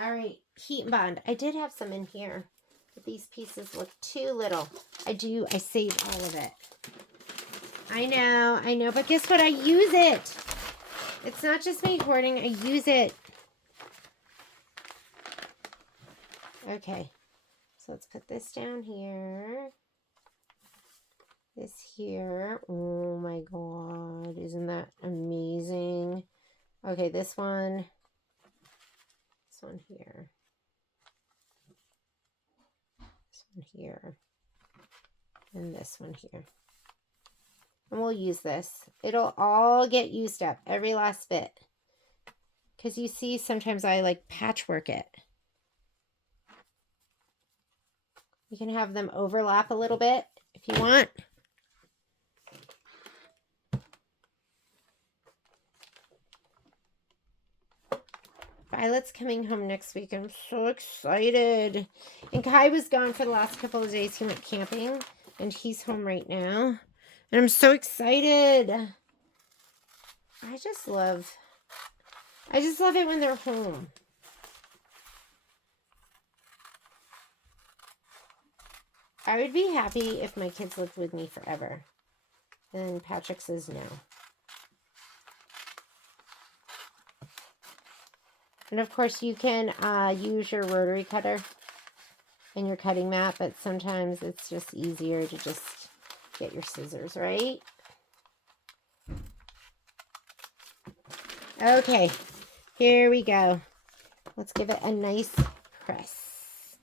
All right, heat and bond. I did have some in here, but these pieces look too little. I saved all of it. I know, but guess what? I use it. It's not just me hoarding, I use it. Okay, so let's put this down here. This here. Oh my God, isn't that amazing? Okay, this one here. This one here. And this one here. And we'll use this. It'll all get used up, every last bit. Because you see, sometimes I like patchwork it. You can have them overlap a little bit if you want. Violet's coming home next week. I'm so excited. And Kai was gone for the last couple of days. He went camping, and he's home right now. And I'm so excited. I just love it when they're home. I would be happy if my kids lived with me forever. And Patrick says no. And of course you can use your rotary cutter and your cutting mat, but sometimes it's just easier to just get your scissors, right? Okay, here we go. Let's give it a nice press.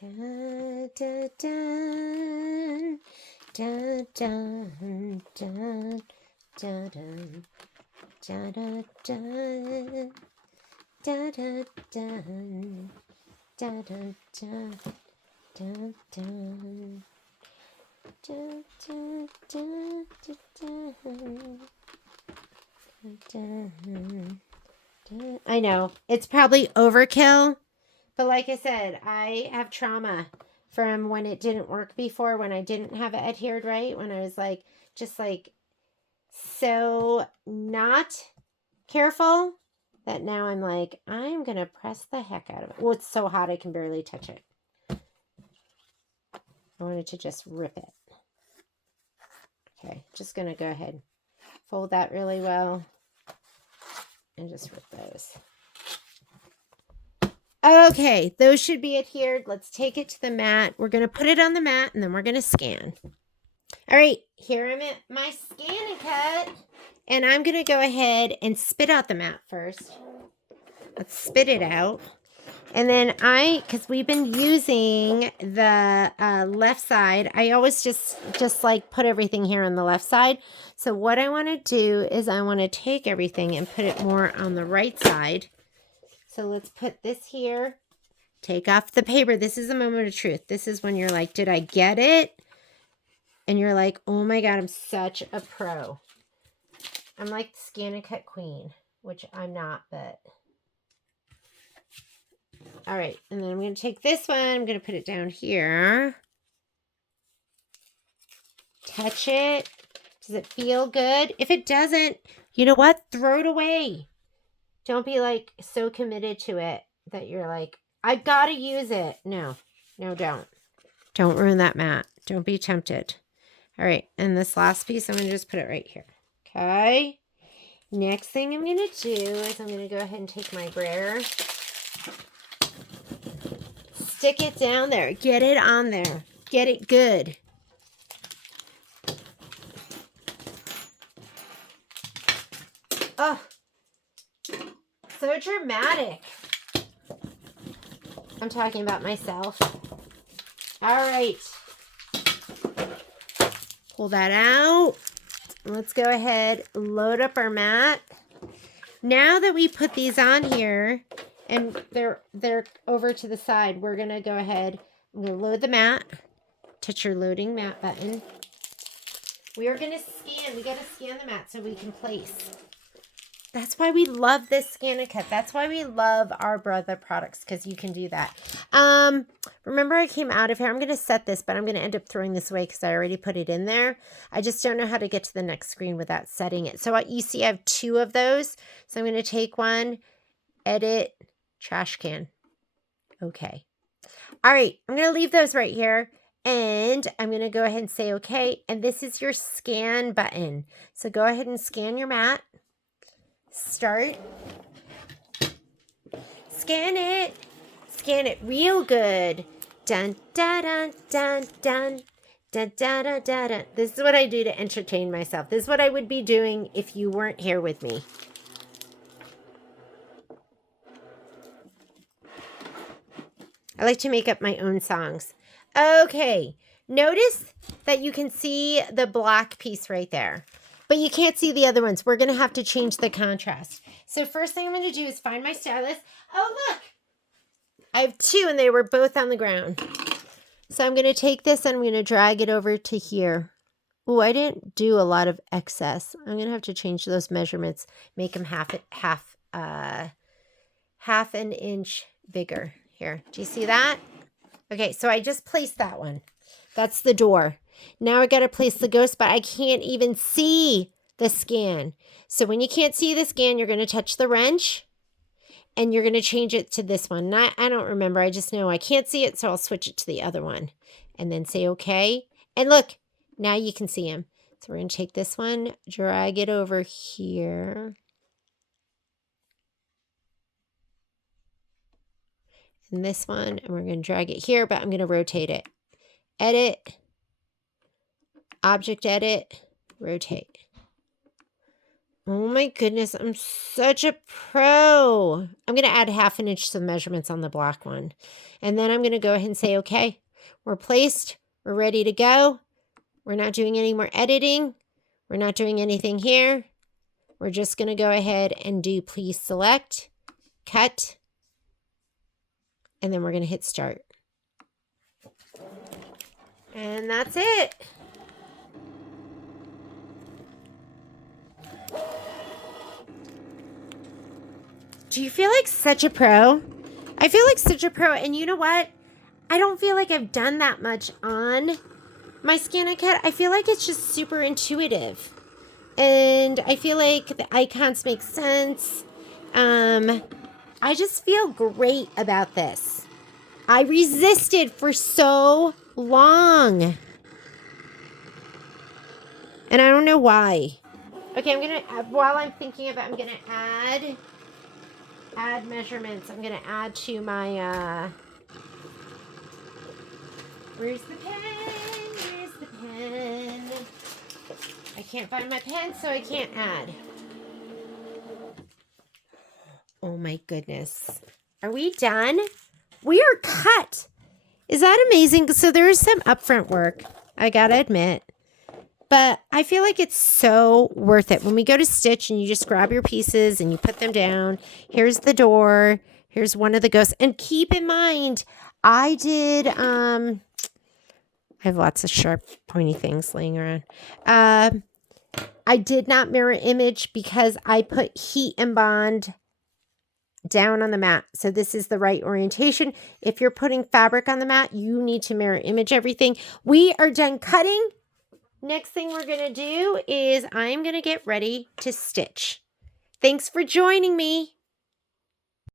Dun, dun, dun, dun, dun, dun, dun, dun, dun, dun, dun, dun, dun, dun, dun, dun, dun, dun. Dun, dun, dun, dun, dun, dun, dun. I know it's probably overkill, but like I said, I have trauma from when it didn't work before, when I didn't have it adhered right, when I was like just like so not careful that now I'm like, I'm gonna press the heck out of it. Well, it's so hot I can barely touch it. I wanted to just rip it. Okay, just going to go ahead, fold that really well, and just rip those. Okay, those should be adhered. Let's take it to the mat. We're going to put it on the mat, and then we're going to scan. All right, here I'm at my scan and cut, and I'm going to go ahead and spit out the mat first. Let's spit it out. And then because we've been using the left side, I always just like put everything here on the left side. So what I want to do is I want to take everything and put it more on the right side. So let's put this here. Take off the paper. This is a moment of truth. This is when you're like, did I get it? And you're like, oh my God, I'm such a pro. I'm like the scan and cut queen, which I'm not, but... All right, and then I'm going to take this one. I'm going to put it down here. Touch it. Does it feel good? If it doesn't, you know what? Throw it away. Don't be like so committed to it that you're like, I've got to use it. No, don't. Don't ruin that mat. Don't be tempted. All right, and this last piece, I'm going to just put it right here. Okay. Next thing I'm going to do is I'm going to go ahead and take my brayer. Stick it down there. Get it on there. Get it good. Oh, so dramatic. I'm talking about myself. All right. Pull that out. Let's go ahead, load up our mat. Now that we put these on here, and they're over to the side, we're going to go ahead, I'm going to load the mat. Touch your loading mat button. We are going to scan. We got to scan the mat so we can place. That's why we love this scan and cut. That's why we love our Brother products, because you can do that. Remember I came out of here. I'm going to set this, but I'm going to end up throwing this away because I already put it in there. I just don't know how to get to the next screen without setting it. So you see I have 2 of those. So I'm going to take one, edit, trash can. Okay. All right. I'm going to leave those right here. And I'm going to go ahead and say okay. And this is your scan button. So go ahead and scan your mat. Start. Scan it. Scan it real good. Dun, dun, dun, dun, dun. Dun, dun, dun, dun, dun. This is what I do to entertain myself. This is what I would be doing if you weren't here with me. I like to make up my own songs. Okay. Notice that you can see the black piece right there. But you can't see the other ones. We're going to have to change the contrast. So first thing I'm going to do is find my stylus. Oh, look. I have 2 and they were both on the ground. So I'm going to take this and I'm going to drag it over to here. Oh, I didn't do a lot of excess. I'm going to have to change those measurements, make them half an inch bigger. Here, do you see that? Okay, so I just placed that one. That's the door. Now I got to place the ghost, but I can't even see the scan. So when you can't see the scan, you're going to touch the wrench and you're going to change it to this one. I don't remember. I just know I can't see it, so I'll switch it to the other one and then say okay. And look, now you can see him. So we're going to take this one, drag it over here. And this one, and we're going to drag it here, but I'm going to rotate it. Edit, object edit, rotate. Oh my goodness, I'm such a pro. I'm going to add half an inch to the measurements on the black one. And then I'm going to go ahead and say, okay, we're placed. We're ready to go. We're not doing any more editing. We're not doing anything here. We're just going to go ahead and do please select, cut, and then we're going to hit start. And that's it. Do you feel like such a pro? I feel like such a pro. And you know what? I don't feel like I've done that much on my Scan and Cut. I feel like it's just super intuitive. And I feel like the icons make sense. I just feel great about this. I resisted for so long. And I don't know why. Okay, I'm going to, while I'm thinking of it, I'm going to add measurements. I'm going to add to my, where's the pen? Where's the pen? I can't find my pen, so I can't add. Oh my goodness. Are we done? We are cut. Is that amazing? So there is some upfront work, I gotta admit. But I feel like it's so worth it. When we go to stitch and you just grab your pieces and you put them down. Here's the door. Here's one of the ghosts. And keep in mind, I did, I have lots of sharp, pointy things laying around. I did not mirror image because I put heat and bond down on the mat. So this is the right orientation. If you're putting fabric on the mat, you need to mirror image everything. We are done cutting. Next thing we're going to do is I'm going to get ready to stitch. Thanks for joining me.